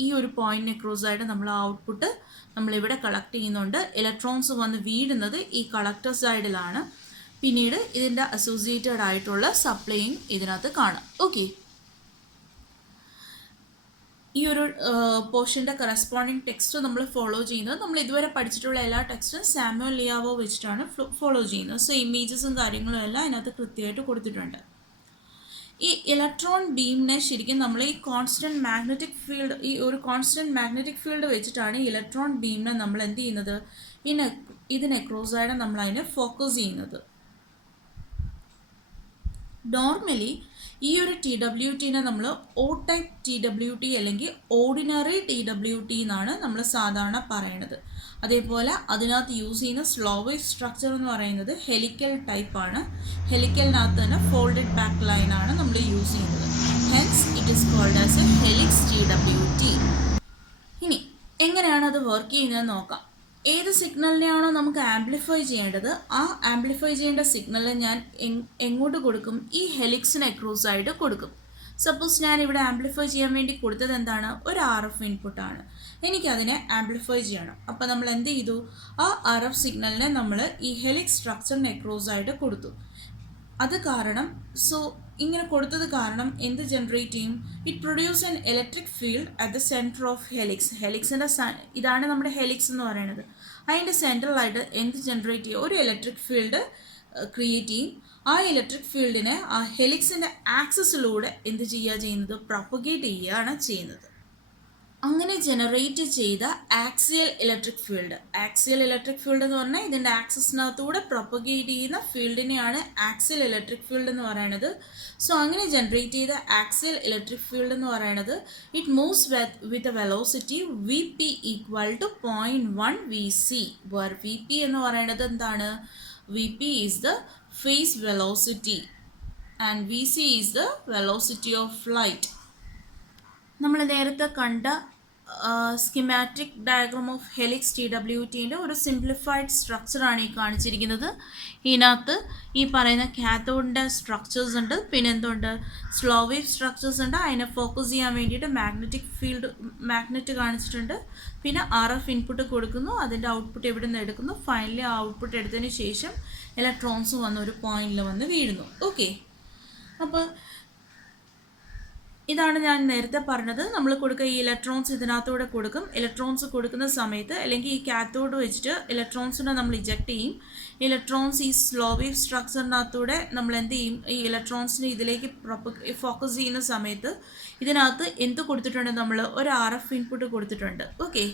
ഈ ഒരു പോയിന്റിന് അക്രോസായിട്ട് നമ്മൾ ഔട്ട്പുട്ട് നമ്മളിവിടെ കളക്ട് ചെയ്യുന്നുണ്ട്. ഇലക്ട്രോൺസ് വന്ന് വീഴുന്നത് ഈ കളക്ടർ സൈഡിലാണ്. പിന്നീട് ഇതിൻ്റെ അസോസിയേറ്റഡ് ആയിട്ടുള്ള സപ്ലൈയും ഇതിനകത്ത് കാണാം. ഓക്കെ, ഈ ഒരു പോർഷൻ്റെ കറസ്പോണ്ടിങ് ടെക്സ്റ്റ് നമ്മൾ ഫോളോ ചെയ്യുന്നത്, നമ്മൾ ഇതുവരെ പഠിച്ചിട്ടുള്ള എല്ലാ ടെക്സ്റ്റും സാമുവൽ ലിയാവോ വെച്ചിട്ടാണ് ഫോളോ ചെയ്യുന്നത്. സോ ഇമേജസും കാര്യങ്ങളും എല്ലാം അതിനകത്ത് കൃത്യമായിട്ട് കൊടുത്തിട്ടുണ്ട്. ഈ ഇലക്ട്രോൺ ബീമിനെ ശരിക്കും നമ്മൾ ഈ കോൺസ്റ്റൻറ്റ് മാഗ്നറ്റിക് ഫീൽഡ് വെച്ചിട്ടാണ് ഇലക്ട്രോൺ ബീമിനെ നമ്മൾ എന്ത് ചെയ്യുന്നത്, ഇതിന് അക്രോസായിട്ട് നമ്മൾ അതിനെ ഫോക്കസ് ചെയ്യുന്നത്. നോർമലി ഈ ഒരു TWTനെ നമ്മൾ O ടൈപ്പ് TWT അല്ലെങ്കിൽ ഓർഡിനറി TWT എന്നാണ് നമ്മൾ സാധാരണ പറയുന്നത്. അതേപോലെ അതിനകത്ത് യൂസ് ചെയ്യുന്ന സ്ലോ വേവ് സ്ട്രക്ചർ എന്ന് പറയുന്നത് ഹെലിക്കൽ ടൈപ്പാണ്. ഹെലിക്കലിനകത്ത് തന്നെ ഫോൾഡഡ് ബാക്ക് ലൈനാണ് നമ്മൾ യൂസ് ചെയ്യുന്നത്. Hence it is called as a helix TWT. ഇനി എങ്ങനെയാണ് അത് വർക്ക് ചെയ്യുന്നത് നോക്കാം. ഏത് സിഗ്നലിനെയാണോ നമുക്ക് ആംപ്ലിഫൈ ചെയ്യേണ്ടത്, ആ ആംപ്ലിഫൈ ചെയ്യേണ്ട സിഗ്നലിനെ ഞാൻ എങ്ങോട്ട് കൊടുക്കും, ഈ ഹെലിക്സിന് അക്രോസ് ആയിട്ട് കൊടുക്കും. സപ്പോസ് ഞാൻ ഇവിടെ ആംപ്ലിഫൈ ചെയ്യാൻ വേണ്ടി കൊടുത്തത് എന്താണ്, ഒരു RF ഇൻപുട്ടാണ്. എനിക്കതിനെ ആംപ്ലിഫൈ ചെയ്യണം. അപ്പോൾ നമ്മൾ എന്ത് ചെയ്തു, ആ RF സിഗ്നലിനെ നമ്മൾ ഈ ഹെലിക്സ് സ്ട്രക്ചറിന് അക്രോസ് ആയിട്ട് കൊടുത്തു. അത് കാരണം ഇങ്ങനെ കൊടുത്തത് കാരണം എന്ത് ജനറേറ്റ് ചെയ്യും, it produce an electric field at the centre of helix. ഹെലിക്സിൻ്റെ ഇതാണ് നമ്മുടെ ഹെലിക്സ് എന്ന് പറയുന്നത്. അതിൻ്റെ സെൻട്രലായിട്ട് എന്ത് ജനറേറ്റ് ചെയ്യും, ഒരു ഇലക്ട്രിക് ഫീൽഡ് ക്രിയേറ്റ് ചെയ്യും. ആ ഇലക്ട്രിക് ഫീൽഡിനെ ആ ഹെലിക്സിൻ്റെ ആക്സിസിലൂടെ എന്ത് ചെയ്യുന്നത്, പ്രൊപ്പഗേറ്റ് ചെയ്യുകയാണ് ചെയ്യുന്നത്. അങ്ങനെ ജനറേറ്റ് ചെയ്ത ആക്സിയൽ ഇലക്ട്രിക് ഫീൽഡ് എന്ന് പറഞ്ഞാൽ ഇതിൻ്റെ ആക്സിസിനകത്തൂടെ പ്രൊപ്പഗേറ്റ് ചെയ്യുന്ന ഫീൽഡിനെയാണ് ആക്സിയൽ ഇലക്ട്രിക് ഫീൽഡ് എന്ന് പറയുന്നത്. സോ അങ്ങനെ ജനറേറ്റ് ചെയ്ത ആക്സിയൽ ഇലക്ട്രിക് ഫീൽഡ് എന്ന് പറയുന്നത് it moves with a velocity VP equal to 0.1 VC, where VP എന്ന് പറയുന്നത് എന്താണ്, VP is the phase velocity and VC is the velocity of light. നമ്മൾ നേരത്തെ കണ്ട സ്കിമാറ്റിക് ഡയഗ്രാം ഓഫ് ഹെലിക്സ് TWTൻ്റെ ഒരു സിംപ്ലിഫൈഡ് സ്ട്രക്ചറാണ് ഈ കാണിച്ചിരിക്കുന്നത്. ഇതിനകത്ത് ഈ പറയുന്ന കാത്തോഡിൻ്റെ സ്ട്രക്ചേഴ്സ് ഉണ്ട്, പിന്നെ എന്തുണ്ട്, സ്ലോ വേവ് സ്ട്രക്ചേഴ്സ് ഉണ്ട്. അതിനെ ഫോക്കസ് ചെയ്യാൻ വേണ്ടിയിട്ട് മാഗ്നറ്റ് കാണിച്ചിട്ടുണ്ട്. പിന്നെ RF ഇൻപുട്ട് കൊടുക്കുന്നു, അതിൻ്റെ ഔട്ട്പുട്ട് എവിടെ നിന്ന് എടുക്കുന്നു, ഫൈനലി ആ ഔട്ട്പുട്ട് എടുത്തതിന് ശേഷം ഇലക്ട്രോൺസ് വന്ന് ഒരു പോയിന്റിൽ വന്ന് വീഴുന്നു. ഓക്കെ, അപ്പോൾ ഇതാണ് ഞാൻ നേരത്തെ പറഞ്ഞത്. നമ്മൾ കൊടുക്കുക ഈ ഇലക്ട്രോൺസ് ഇതിനകത്തൂടെ കൊടുക്കും. ഇലക്ട്രോൺസ് കൊടുക്കുന്ന സമയത്ത് അല്ലെങ്കിൽ ഈ കാത്തോഡ് വെച്ചിട്ട് ഇലക്ട്രോൺസിനെ നമ്മൾ ഇജക്റ്റ് ചെയ്യും. ഇലക്ട്രോൺസ് ഈ സ്ലോ വേവ് സ്ട്രക്ചറിനകത്തൂടെ നമ്മൾ എന്ത് ചെയ്യും, ഈ ഇലക്ട്രോൺസിനെ ഇതിലേക്ക് ഫോക്കസ് ചെയ്യുന്ന സമയത്ത് ഇതിനകത്ത് എന്ത് കൊടുത്തിട്ടുണ്ട്, നമ്മൾ ഒരു RF ഇൻപുട്ട് കൊടുത്തിട്ടുണ്ട്. ഓക്കെ,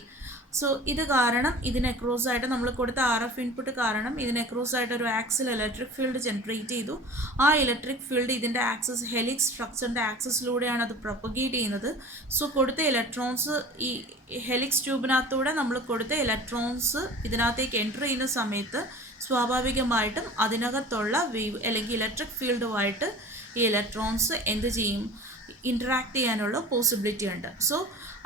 സോ ഇത് കാരണം ഇതിന് അക്രോസ് ആയിട്ട് നമ്മൾ കൊടുത്ത RF ഇൻപുട്ട് കാരണം ഇതിന് അക്രോസ് ആയിട്ട് ഒരു ആക്സിൽ ഇലക്ട്രിക് ഫീൽഡ് ജനറേറ്റ് ചെയ്തു. ആ ഇലക്ട്രിക് ഫീൽഡ് ഇതിൻ്റെ ആക്സിസ് ഹെലിക്സ് സ്ട്രക്ചറിൻ്റെ ആക്സിസിലൂടെയാണ് അത് പ്രൊപ്പഗേറ്റ് ചെയ്യുന്നത്. സോ കൊടുത്ത ഇലക്ട്രോൺസ് ഈ ഹെലിക്സ് ട്യൂബിനകത്തൂടെ നമ്മൾ കൊടുത്ത ഇലക്ട്രോൺസ് ഇതിനകത്തേക്ക് എൻ്റർ ചെയ്യുന്ന സമയത്ത് സ്വാഭാവികമായിട്ടും അതിനകത്തുള്ള വേവ് അല്ലെങ്കിൽ ഇലക്ട്രിക് ഫീൽഡുമായിട്ട് ഈ ഇലക്ട്രോൺസ് എന്ത് ചെയ്യും, ഇൻറ്ററാക്ട് ചെയ്യാനുള്ള പോസിബിലിറ്റി ഉണ്ട്. സോ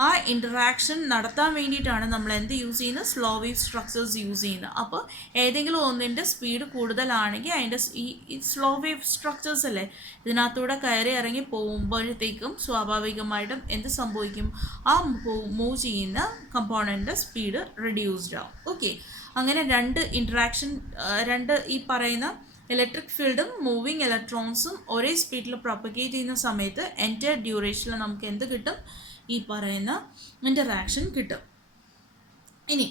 ആ ഇൻറ്ററാക്ഷൻ നടത്താൻ വേണ്ടിയിട്ടാണ് നമ്മൾ എന്ത് യൂസ് ചെയ്യുന്നത്, സ്ലോ വേവ് സ്ട്രക്ചേഴ്സ് യൂസ് ചെയ്യുന്നത്. അപ്പോൾ ഏതെങ്കിലും ഒന്നിൻ്റെ സ്പീഡ് കൂടുതലാണെങ്കിൽ അതിൻ്റെ ഈ സ്ലോ വേവ് സ്ട്രക്ചേഴ്സ് അല്ലേ ഇതിനകത്തൂടെ കയറി ഇറങ്ങി പോകുമ്പോഴത്തേക്കും സ്വാഭാവികമായിട്ടും എന്ത് സംഭവിക്കും, ആ മൂവ് ചെയ്യുന്ന കമ്പോണൻ്റെ സ്പീഡ് റെഡ്യൂസ്ഡ് ആവും. ഓക്കെ, അങ്ങനെ രണ്ട് ഈ പറയുന്ന ഇലക്ട്രിക് ഫീൽഡും മൂവിങ് ഇലക്ട്രോൺസും ഒരേ സ്പീഡിൽ പ്രൊപ്പഗേറ്റ് ചെയ്യുന്ന സമയത്ത് എൻറ്റയർ ഡ്യൂറേഷനിൽ നമുക്ക് എന്ത് കിട്ടും, ഈ പറയുന്ന ഇൻറ്ററാക്ഷൻ കിട്ടും. ഇനി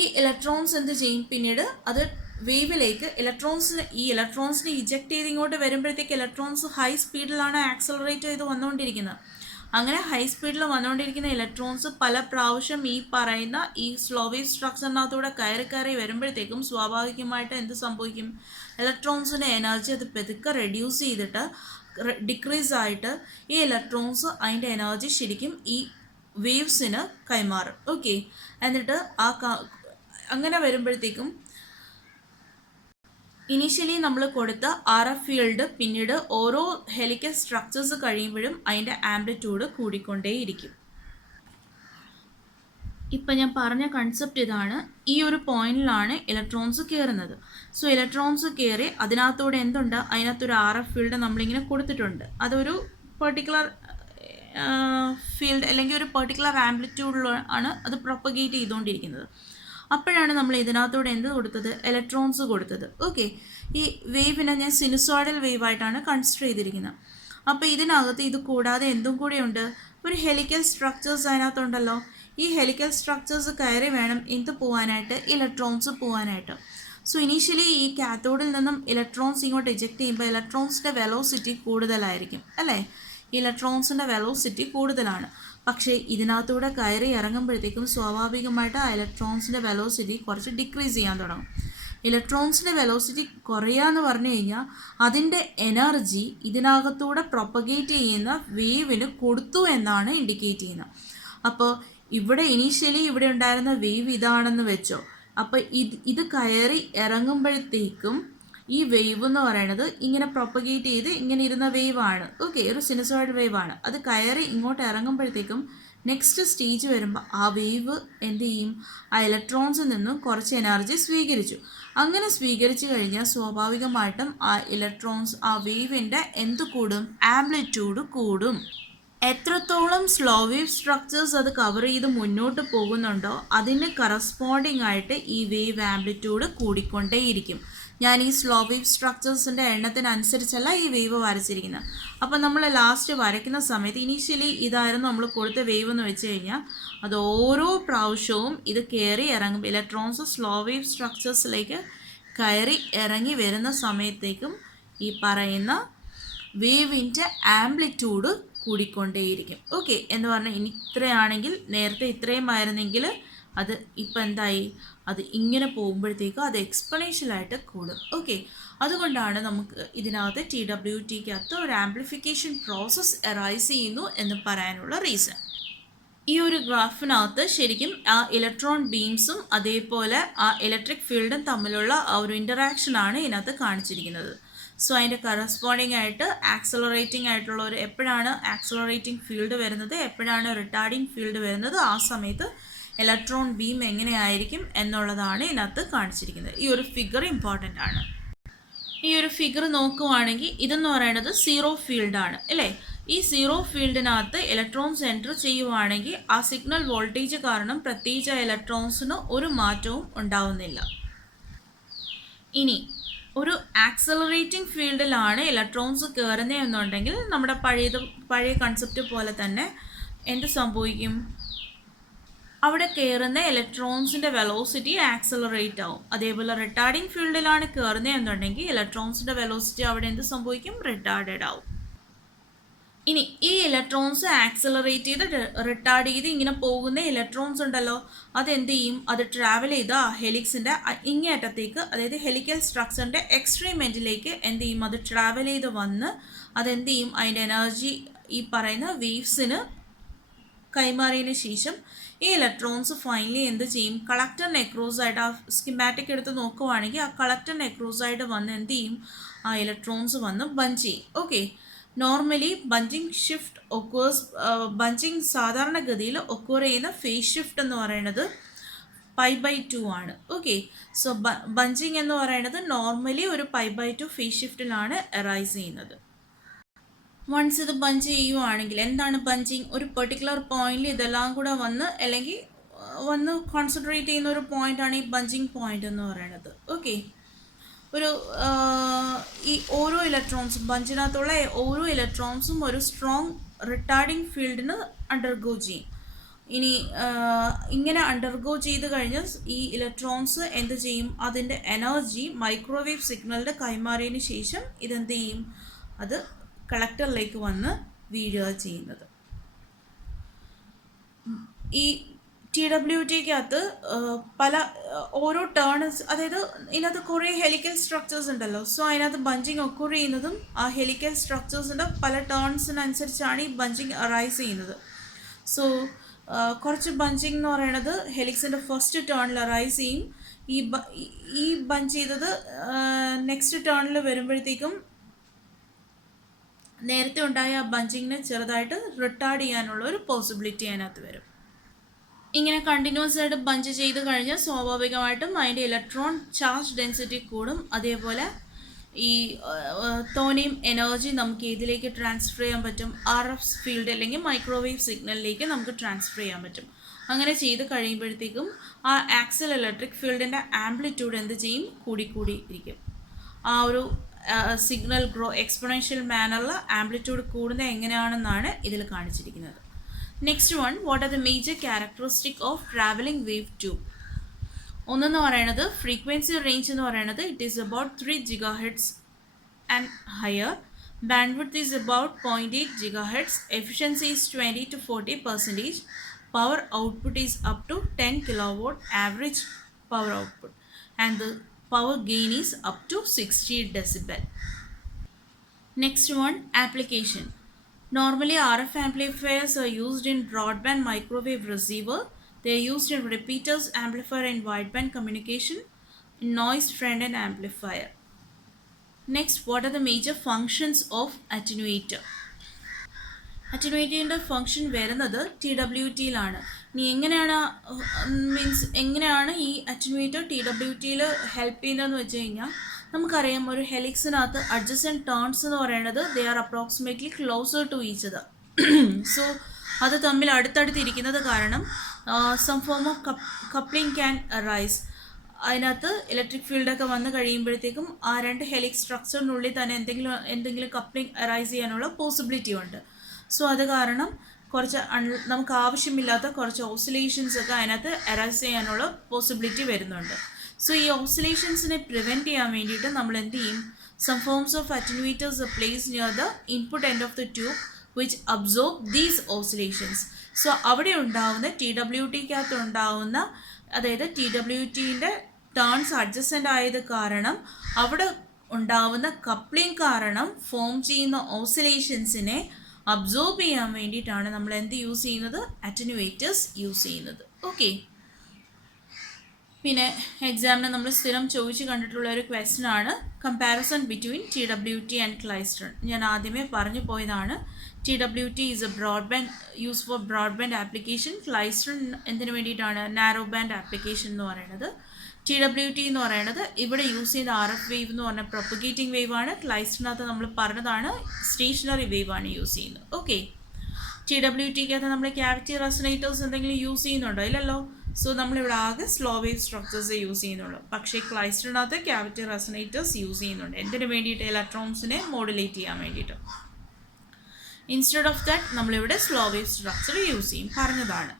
ഈ ഇലക്ട്രോൺസ് എന്ത് ചെയ്യും, പിന്നീട് അത് വേവിലേക്ക് ഇലക്ട്രോൺസിനെ ഇജക്റ്റ് ചെയ്ത് ഇങ്ങോട്ട് വരുമ്പോഴത്തേക്ക് ഇലക്ട്രോൺസ് ഹൈ സ്പീഡിലാണ് ആക്സലറേറ്റ് ചെയ്ത് വന്നുകൊണ്ടിരിക്കുന്നത്. അങ്ങനെ ഹൈ സ്പീഡിൽ വന്നുകൊണ്ടിരിക്കുന്ന ഇലക്ട്രോൺസ് പല പ്രാവശ്യം ഈ പറയുന്ന ഈ സ്ലോ വേവ് സ്ട്രക്ചറിനകത്തൂടെ കയറി വരുമ്പോഴത്തേക്കും സ്വാഭാവികമായിട്ട് എന്ത് സംഭവിക്കും, ഇലക്ട്രോൺസിൻ്റെ എനർജി അത് പെതുക്കെ റെഡ്യൂസ് ചെയ്തിട്ട് ഡിക്രീസ് ആയിട്ട് ഈ ഇലക്ട്രോൺസ് അതിൻ്റെ എനർജി ശരിക്കും ഈ വേവ്സിന് കൈമാറും. ഓക്കെ, എന്നിട്ട് അങ്ങനെ വരുമ്പോഴത്തേക്കും ഇനീഷ്യലി നമ്മൾ കൊടുത്ത RF ഫീൽഡ് പിന്നീട് ഓരോ ഹെലിക്കൽ സ്ട്രക്ചേഴ്സ് കഴിയുമ്പോഴും അതിൻ്റെ ആംപ്ലിറ്റ്യൂഡ് കൂടിക്കൊണ്ടേയിരിക്കും. ഇപ്പം ഞാൻ പറഞ്ഞ കൺസെപ്റ്റ് ഇതാണ്. ഈ ഒരു പോയിന്റിലാണ് ഇലക്ട്രോൺസ് കയറുന്നത്. സോ ഇലക്ട്രോൺസ് കയറി അതിനകത്തൂടെ എന്തുണ്ട്, അതിനകത്തൊരു RF ഫീൽഡ് നമ്മളിങ്ങനെ കൊടുത്തിട്ടുണ്ട്. അതൊരു പെർട്ടിക്കുലർ ഫീൽഡ് അല്ലെങ്കിൽ ഒരു പെർട്ടിക്കുലർ ആംപ്ലിറ്റ്യൂഡിലാണ് അത് പ്രൊപ്പഗേറ്റ് ചെയ്തുകൊണ്ടിരിക്കുന്നത്. അപ്പോഴാണ് നമ്മൾ ഇതിനകത്തൂടെ എന്ത് കൊടുത്തത്, ഇലക്ട്രോൺസ് കൊടുത്തത്. ഓക്കെ, ഈ വേവിനെ ഞാൻ സിനുസോയിഡൽ വേവായിട്ടാണ് കൺസിഡർ ചെയ്തിരിക്കുന്നത്. അപ്പോൾ ഇതിനകത്ത് ഇത് കൂടാതെ എന്തും കൂടെയുണ്ട്, ഒരു ഹെലിക്കൽ സ്ട്രക്ചേഴ്സ് അതിനകത്തുണ്ടല്ലോ. ഈ ഹെലിക്കൽ സ്ട്രക്ചേഴ്സ് കയറി വേണം എന്ത് പോകാനായിട്ട്, ഇലക്ട്രോൺസ് പോകാനായിട്ട്. സോ ഇനീഷ്യലി ഈ കാത്തോഡിൽ നിന്നും ഇലക്ട്രോൺസ് ഇങ്ങോട്ട് ഇജക്റ്റ് ചെയ്യുമ്പോൾ ഇലക്ട്രോൺസിൻ്റെ വെലോസിറ്റി കൂടുതലായിരിക്കും അല്ലേ, ഇലക്ട്രോൺസിൻ്റെ വെലോസിറ്റി കൂടുതലാണ്. പക്ഷേ ഇതിനകത്തൂടെ കയറി ഇറങ്ങുമ്പോഴത്തേക്കും സ്വാഭാവികമായിട്ട് ആ ഇലക്ട്രോൺസിൻ്റെ വെലോസിറ്റി കുറച്ച് ഡിക്രീസ് ചെയ്യാൻ തുടങ്ങും. ഇലക്ട്രോൺസിൻ്റെ വെലോസിറ്റി കുറയാന്ന് പറഞ്ഞു കഴിഞ്ഞാൽ അതിൻ്റെ എനർജി ഇതിനകത്തൂടെ പ്രൊപ്പഗേറ്റ് ചെയ്യുന്ന വേവിന് കൊടുത്തു എന്നാണ് ഇൻഡിക്കേറ്റ് ചെയ്യുന്നത്. അപ്പോൾ ഇവിടെ ഇനീഷ്യലി ഇവിടെ ഉണ്ടായിരുന്ന വേവ് ഇതാണെന്ന് വെച്ചോ. അപ്പോൾ ഇത് കയറി ഇറങ്ങുമ്പോഴത്തേക്കും ഈ വേവ് എന്ന് പറയുന്നത് ഇങ്ങനെ പ്രൊപ്പഗേറ്റ് ചെയ്ത് ഇങ്ങനെ ഇരുന്ന വേവാണ്. ഓക്കെ, ഒരു സിനുസോയിഡ് വേവാണ്. അത് കയറി ഇങ്ങോട്ട് ഇറങ്ങുമ്പോഴത്തേക്കും നെക്സ്റ്റ് സ്റ്റേജ് വരുമ്പോൾ ആ വേവ് എന്ത് ചെയ്യും, ആ ഇലക്ട്രോൺസിൽ നിന്നും കുറച്ച് എനർജി സ്വീകരിച്ചു. അങ്ങനെ സ്വീകരിച്ചു കഴിഞ്ഞാൽ സ്വാഭാവികമായിട്ടും ആ ഇലക്ട്രോൺസ് ആ വേവിൻ്റെ എന്ത് കൂടും, ആംപ്ലിറ്റ്യൂഡ് കൂടും. എത്രത്തോളം സ്ലോ വേവ് സ്ട്രക്ചേഴ്സ് അത് കവർ ചെയ്ത് മുന്നോട്ട് പോകുന്നുണ്ടോ അതിന് കറസ്പോണ്ടിങ് ആയിട്ട് ഈ വേവ് ആംപ്ലിറ്റ്യൂഡ് കൂടിക്കൊണ്ടേയിരിക്കും. ഞാൻ ഈ സ്ലോ വേവ് സ്ട്രക്ചേഴ്സിൻ്റെ എണ്ണത്തിനനുസരിച്ചല്ല ഈ വേവ് വരച്ചിരിക്കുന്നത്. അപ്പം നമ്മൾ ലാസ്റ്റ് വരയ്ക്കുന്ന സമയത്ത് ഇനീഷ്യലി ഇതായിരുന്നു നമ്മൾ കൊടുത്ത വേവ് എന്ന് വെച്ച് കഴിഞ്ഞാൽ അത് ഓരോ പ്രാവശ്യവും ഇത് കയറി ഇറങ്ങും, ഇലക്ട്രോൺസ് സ്ലോ വേവ് സ്ട്രക്ചേഴ്സിലേക്ക് കയറി ഇറങ്ങി വരുന്ന സമയത്തേക്കും ഈ പറയുന്ന വേവിൻ്റെ ആംപ്ലിറ്റ്യൂഡ് കൂടിക്കൊണ്ടേയിരിക്കും. ഓക്കെ, എന്ന് പറഞ്ഞാൽ ഇനി ഇത്രയാണെങ്കിൽ നേരത്തെ ഇത്രയും ആയിരുന്നെങ്കിൽ അത് ഇപ്പം എന്തായി, അത് ഇങ്ങനെ പോകുമ്പോഴത്തേക്കും അത് എക്സ്പൊണൻഷ്യലായിട്ട് കൂടും. ഓക്കെ, അതുകൊണ്ടാണ് നമുക്ക് ഇതിനകത്ത് TWTക്കകത്ത് ഒരു ആംപ്ലിഫിക്കേഷൻ പ്രോസസ്സ് അറൈസ് ചെയ്യുന്നു എന്ന് പറയാനുള്ള റീസൺ. ഈ ഒരു ഗ്രാഫിനകത്ത് ശരിക്കും ആ ഇലക്ട്രോൺ ബീംസും അതേപോലെ ആ ഇലക്ട്രിക് ഫീൽഡും തമ്മിലുള്ള ആ ഒരു ഇൻറ്ററാക്ഷനാണ് ഇതിനകത്ത് കാണിച്ചിരിക്കുന്നത്. സോ അതിൻ്റെ കറസ്പോണ്ടിങ് ആയിട്ട് ആക്സലറേറ്റിംഗ് ആയിട്ടുള്ള ഒരു എപ്പോഴാണ് ആക്സലറേറ്റിംഗ് ഫീൽഡ് വരുന്നത്, എപ്പോഴാണ് റിട്ടാർഡിങ് ഫീൽഡ് വരുന്നത്, ആ സമയത്ത് ഇലക്ട്രോൺ ബീം എങ്ങനെയായിരിക്കും എന്നുള്ളതാണ് ഇതിനകത്ത് കാണിച്ചിരിക്കുന്നത്. ഈ ഒരു ഫിഗർ ഇമ്പോർട്ടൻ്റ് ആണ്. ഈ ഒരു ഫിഗർ നോക്കുവാണെങ്കിൽ ഇതെന്ന് പറയുന്നത് സീറോ ഫീൽഡാണ് അല്ലേ. ഈ സീറോ ഫീൽഡിനകത്ത് ഇലക്ട്രോൺസ് എൻറ്റർ ചെയ്യുവാണെങ്കിൽ ആ സിഗ്നൽ വോൾട്ടേജ് കാരണം പ്രത്യേകിച്ച് ഇലക്ട്രോൺസിന് ഒരു മാറ്റവും ഉണ്ടാവുന്നില്ല. ഇനി ഒരു ആക്സലറേറ്റിംഗ് ഫീൽഡിലാണ് ഇലക്ട്രോൺസ് കയറുന്നതെന്നുണ്ടെങ്കിൽ നമ്മുടെ പഴയ കൺസെപ്റ്റ് പോലെ തന്നെ എന്ത് സംഭവിക്കും, അവിടെ കയറുന്ന ഇലക്ട്രോൺസിൻ്റെ വെലോസിറ്റി ആക്സലറേറ്റ് ആവും. അതേപോലെ റിട്ടാർഡിംഗ് ഫീൽഡിലാണ് കയറുന്നതെന്നുണ്ടെങ്കിൽ ഇലക്ട്രോൺസിൻ്റെ വെലോസിറ്റി അവിടെ എന്ത് സംഭവിക്കും, റിട്ടാർഡഡ് ആവും. ഇനി ഈ ഇലക്ട്രോൺസ് ആക്സലറേറ്റ് ചെയ്ത് റിട്ടാർഡ് ചെയ്ത് ഇങ്ങനെ പോകുന്ന ഇലക്ട്രോൺസ് ഉണ്ടല്ലോ, അതെന്ത് ചെയ്യും, അത് ട്രാവൽ ചെയ്ത് ആ ഹെലിക്സിൻ്റെ ഇങ്ങേയറ്റത്തേക്ക്, അതായത് ഹെലിക്കൽ സ്ട്രക്ചറിൻ്റെ എക്സ്ട്രീം എൻഡിലേക്ക് എന്ത് ചെയ്യും, അത് ട്രാവൽ ചെയ്ത് വന്ന് അതെന്ത് ചെയ്യും, അതിൻ്റെ എനർജി ഈ പറയുന്ന വേവ്സിന് കൈമാറിയതിന് ശേഷം ഈ ഇലക്ട്രോൺസ് ഫൈനലി എന്ത് ചെയ്യും, കളക്ടർ നെക്രോസായിട്ട്, ആ സ്കിമാറ്റിക് എടുത്ത് നോക്കുവാണെങ്കിൽ ആ കളക്ടർ നെക്രോസായിട്ട് വന്ന് എന്ത് ചെയ്യും, ആ ഇലക്ട്രോൺസ് വന്ന് ബഞ്ച് ചെയ്യും. Okay, normally bunching shift occurs, bunching സാധാരണഗതിയിൽ ഒക്കോർ ചെയ്യുന്ന ഫേസ് ഷിഫ്റ്റ് എന്ന് പറയുന്നത് π/2 ആണ്. ഓക്കെ, സോ ബഞ്ചിങ് എന്ന് പറയുന്നത് നോർമലി ഒരു π/2 ഫേസ് ഷിഫ്റ്റിലാണ് അറൈസ് ചെയ്യുന്നത്. വൺസ് ഇത് ബഞ്ച് ചെയ്യുവാണെങ്കിൽ എന്താണ് ബഞ്ചിങ്? ഒരു പെർട്ടിക്കുലർ പോയിന്റിൽ ഇതെല്ലാം കൂടെ വന്ന് അല്ലെങ്കിൽ വന്ന് കോൺസെൻട്രേറ്റ് ചെയ്യുന്ന ഒരു പോയിന്റാണ് ഈ ബഞ്ചിങ് പോയിന്റ് എന്ന് പറയുന്നത്. ഓക്കെ, ഒരു ഈ ഓരോ ഇലക്ട്രോൺസും ബഞ്ചിനകത്തുള്ള ഓരോ ഇലക്ട്രോൺസും ഒരു സ്ട്രോങ് റിട്ടാർഡിങ് ഫീൽഡിന് അണ്ടർഗോ ചെയ്യും. ഇനി ഇങ്ങനെ അണ്ടർഗോ ചെയ്ത് കഴിഞ്ഞാൽ ഈ ഇലക്ട്രോൺസ് എന്ത് ചെയ്യും? അതിൻ്റെ എനർജി മൈക്രോവേവ് സിഗ്നലിൻ്റെ കൈമാറിയതിന് ശേഷം ഇതെന്ത് ചെയ്യും? അത് കളക്ടറിലേക്ക് വന്ന് വീഴുക ചെയ്യുന്നത്. ഈ TWTക്കകത്ത് പല ഓരോ ടേൺസ്, അതായത് ഇതിനകത്ത് കുറേ ഹെലിക്കൽ സ്ട്രക്ചേഴ്സ് ഉണ്ടല്ലോ. സോ അതിനകത്ത് ബഞ്ചിങ് ഒക്കൂർ ചെയ്യുന്നതും ആ ഹെലിക്കൽ സ്ട്രക്ചേഴ്സിൻ്റെ പല ടേൺസിനനുസരിച്ചാണ് ഈ ബഞ്ചിങ് അറൈസ് ചെയ്യുന്നത്. സോ കുറച്ച് ബഞ്ചിങ് എന്ന് പറയുന്നത് ഹെലിക്സിൻ്റെ ഫസ്റ്റ് ടേണിൽ അറൈസ് ചെയ്യും. ഈ ബഞ്ച് ചെയ്തത് നെക്സ്റ്റ് ടേണിൽ വരുമ്പോഴത്തേക്കും നേരത്തെ ഉണ്ടായ ആ ബഞ്ചിങ്ങിനെ ചെറുതായിട്ട് റിട്ടാർഡ് ചെയ്യാനുള്ള ഒരു പോസിബിലിറ്റി അതിനകത്ത് വരും. ഇങ്ങനെ കണ്ടിന്യൂസ് ആയിട്ട് ബഞ്ച് ചെയ്ത് കഴിഞ്ഞാൽ സ്വാഭാവികമായിട്ടും അതിൻ്റെ ഇലക്ട്രോൺ ചാർജ് ഡെൻസിറ്റി കൂടും. അതേപോലെ ഈ തോനെയും എനർജി നമുക്ക് ഇതിലേക്ക് ട്രാൻസ്ഫർ ചെയ്യാൻ പറ്റും. RF ഫീൽഡ് അല്ലെങ്കിൽ മൈക്രോവേവ് സിഗ്നലിലേക്ക് നമുക്ക് ട്രാൻസ്ഫർ ചെയ്യാൻ പറ്റും. അങ്ങനെ ചെയ്ത് കഴിയുമ്പോഴത്തേക്കും ആ ആക്സൽ ഇലക്ട്രിക് ഫീൽഡിൻ്റെ ആംപ്ലിറ്റ്യൂഡ് എന്ത് ചെയ്യും? കൂടിക്കൂടി ഇരിക്കും. ആ ഒരു സിഗ്നൽ എക്സ്പൊണൻഷ്യൽ മാനറിൽ ആംപ്ലിറ്റ്യൂഡ് കൂടുന്നത് എങ്ങനെയാണെന്നാണ് ഇതിൽ കാണിച്ചിരിക്കുന്നത്. Next one, what are the major characteristic of travelling wave tube? ഒന്നെന്ന് പറയുന്നത് ഫ്രീക്വൻസി റേഞ്ച് എന്ന് പറയുന്നത് it is about 3 GHz and higher. Bandwidth is about 0.8 GHz. Efficiency is 20 to 40%. Power output is up to 10 kW average power output. And the power gain is up to 60 decibel. Next one, application. Normally RF amplifiers are used in broadband microwave receiver. They are used in repeaters, amplifier and wideband communication, in noise front-end amplifier. Next, what are the major functions of attenuator? അറ്റനുവേറ്ററിൻ്റെ function വരുന്നത് TWTയിലാണ്. ഇനി എങ്ങനെയാണ് എങ്ങനെയാണ് ഈ അറ്റനുവേറ്റർ TWTയിൽ help ചെയ്യുന്നതെന്ന് വെച്ച് കഴിഞ്ഞാൽ നമുക്കറിയാം, ഒരു ഹെലിക്സിനകത്ത് അഡ്ജസൻറ്റ് ടേൺസ് എന്ന് പറയുന്നത് they are approximately closer to each other. So അത് തമ്മിൽ അടുത്തടുത്തിരിക്കുന്നത് കാരണം some form of coupling can arise. അതിനകത്ത് ഇലക്ട്രിക് ഫീൽഡൊക്കെ വന്ന് കഴിയുമ്പോഴത്തേക്കും ആ രണ്ട് ഹെലിക്സ് സ്ട്രക്ചറിനുള്ളിൽ തന്നെ എന്തെങ്കിലും കപ്ലിംഗ് അറൈസ് ചെയ്യാനുള്ള പോസിബിലിറ്റി ഉണ്ട്. സോ അത് കാരണം കുറച്ച് നമുക്ക് ആവശ്യമില്ലാത്ത കുറച്ച് ഓസിലേഷൻസ് ഒക്കെ അതിനകത്ത് അറൈസ് ചെയ്യാനുള്ള പോസിബിലിറ്റി വരുന്നുണ്ട്. സോ ഈ ഓസിലേഷൻസിനെ പ്രിവെൻറ്റ് ചെയ്യാൻ വേണ്ടിയിട്ട് നമ്മൾ എന്ത് ചെയ്യും? Some forms of attenuators are placed near the input end of the tube which absorb these oscillations. So അവിടെ ഉണ്ടാവുന്ന TWTക്കകത്ത് ഉണ്ടാവുന്ന, അതായത് TWTൻ്റെ ടേൺസ് അഡ്ജസ്റ്റൻ്റ് ആയത് കാരണം അവിടെ ഉണ്ടാവുന്ന കപ്ലിംഗ് കാരണം ഫോം ചെയ്യുന്ന ഓസിലേഷൻസിനെ അബ്സോർബ് ചെയ്യാൻ വേണ്ടിയിട്ടാണ് നമ്മൾ എന്ത് യൂസ് ചെയ്യുന്നത്? അറ്റനുവേറ്റേഴ്സ് യൂസ് ചെയ്യുന്നത്. ഓക്കെ, പിന്നെ എക്സാമിന് നമ്മൾ സ്ഥിരം ചോദിച്ച് കണ്ടിട്ടുള്ള ഒരു ക്വസ്റ്റ്യൻ ആണ് comparison between TWT and klystron. ഞാൻ ആദ്യമേ പറഞ്ഞു പോയതാണ്. TWT is A broadband use for broadband application. Klystron എന്തിനു വേണ്ടിയിട്ടാണ്? നാരോ ബാൻഡ് ആപ്ലിക്കേഷൻ എന്ന് പറയുന്നത്. TWT എന്ന് പറയുന്നത് ഇവിടെ യൂസ് ചെയ്ത RF വേവ് എന്ന് പറഞ്ഞാൽ പ്രൊപ്പഗേറ്റിംഗ് വേവ് ആണ്. ക്ലൈസ്ട്രോണിനകത്ത് നമ്മൾ പറഞ്ഞതാണ് സ്റ്റേഷനറി വേവ് ആണ് യൂസ് ചെയ്യുന്നത്. ഓക്കെ, TWTക്കകത്ത് നമ്മൾ ക്യാവിറ്റി റെസൊണേറ്റേഴ്സ് എന്തെങ്കിലും യൂസ് ചെയ്യുന്നുണ്ടോ? ഇല്ലല്ലോ. സോ നമ്മളിവിടെ ആകെ സ്ലോ വേവ് സ്ട്രക്ചേഴ്സ് യൂസ് ചെയ്യുന്നുള്ളൂ. പക്ഷേ ക്ലൈസ്ട്രോണിനകത്ത് ക്യാവിറ്റി റെസൊണേറ്റേഴ്സ് യൂസ് ചെയ്യുന്നുണ്ട്. എന്തിനു വേണ്ടിയിട്ട്? ഇലക്ട്രോൺസിനെ മോഡുലേറ്റ് ചെയ്യാൻ വേണ്ടിയിട്ട്. ഇൻസ്റ്റെഡ് ഓഫ് ദാറ്റ് നമ്മളിവിടെ സ്ലോ വേവ് സ്ട്രക്ചർ യൂസ് ചെയ്യും, പറഞ്ഞതാണ്.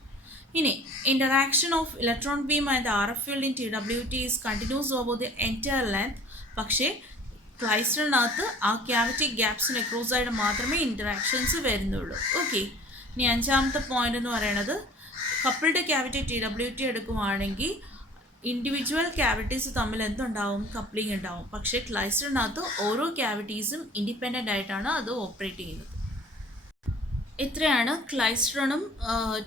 ഇനി interaction of electron beam and RF field in TWT is continuous over the entire length. പക്ഷേ ക്ലൈസ്ട്രോണിനകത്ത് ആ ക്യാവിറ്റി ഗ്യാപ്സിന് അക്രോസ് ആയിട്ട് മാത്രമേ ഇൻറ്ററാക്ഷൻസ് വരുന്നുള്ളൂ. ഓക്കെ, ഇനി അഞ്ചാമത്തെ പോയിന്റ് എന്ന് പറയുന്നത് കപ്പിൾഡ് ക്യാവിറ്റി TWT എടുക്കുവാണെങ്കിൽ ഇൻഡിവിജ്വൽ ക്യാവിറ്റീസ് തമ്മിൽ എന്തുണ്ടാവും? കപ്ലിംഗ് ഉണ്ടാവും. പക്ഷേ ക്ലൈസ്ട്രോണിനകത്ത് ഓരോ ക്യാവിറ്റീസും ഇൻഡിപെൻഡൻ്റ് ആയിട്ടാണ് അത് ഓപ്പറേറ്റ് ചെയ്യുന്നത്. ഇത്രയാണ് ക്ലൈസ്ട്രോണും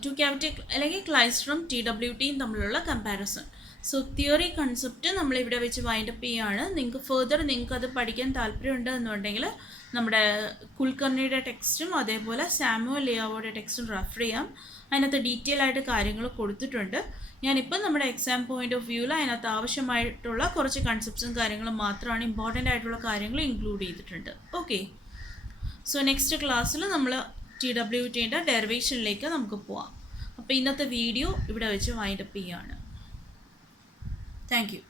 ടു ക്യാവിറ്റി അല്ലെങ്കിൽ ക്ലൈസ്ട്രോണും TWTയും തമ്മിലുള്ള കമ്പാരിസൺ. സോ തിയറി കൺസെപ്റ്റ് നമ്മളിവിടെ വെച്ച് വൈൻഡപ്പ് ചെയ്യുകയാണ്. നിങ്ങൾക്ക് അത് പഠിക്കാൻ താല്പര്യമുണ്ട് എന്നുണ്ടെങ്കിൽ നമ്മുടെ കുൽക്കർണിയുടെ ടെക്സ്റ്റും അതേപോലെ സാമുവൽ ലിയാവോയുടെ ടെക്സ്റ്റും റെഫർ ചെയ്യാം. അതിനകത്ത് ഡീറ്റെയിൽ ആയിട്ട് കാര്യങ്ങൾ കൊടുത്തിട്ടുണ്ട്. ഞാനിപ്പോൾ നമ്മുടെ എക്സാം പോയിന്റ് ഓഫ് വ്യൂവിൽ അതിനകത്ത് ആവശ്യമായിട്ടുള്ള കുറച്ച് കൺസെപ്റ്റ്സും കാര്യങ്ങളും മാത്രമാണ്, ഇമ്പോർട്ടൻ്റ് ആയിട്ടുള്ള കാര്യങ്ങൾ ഇൻക്ലൂഡ് ചെയ്തിട്ടുണ്ട്. ഓക്കെ, സോ നെക്സ്റ്റ് ക്ലാസ്സിൽ നമ്മൾ TWTയുടെ ഡെറിവേഷനിലേക്ക് നമുക്ക് പോവാം. അപ്പോൾ ഇന്നത്തെ വീഡിയോ ഇവിടെ വെച്ച് വൈൻഡപ്പ് ചെയ്യുകയാണ്. Thank you.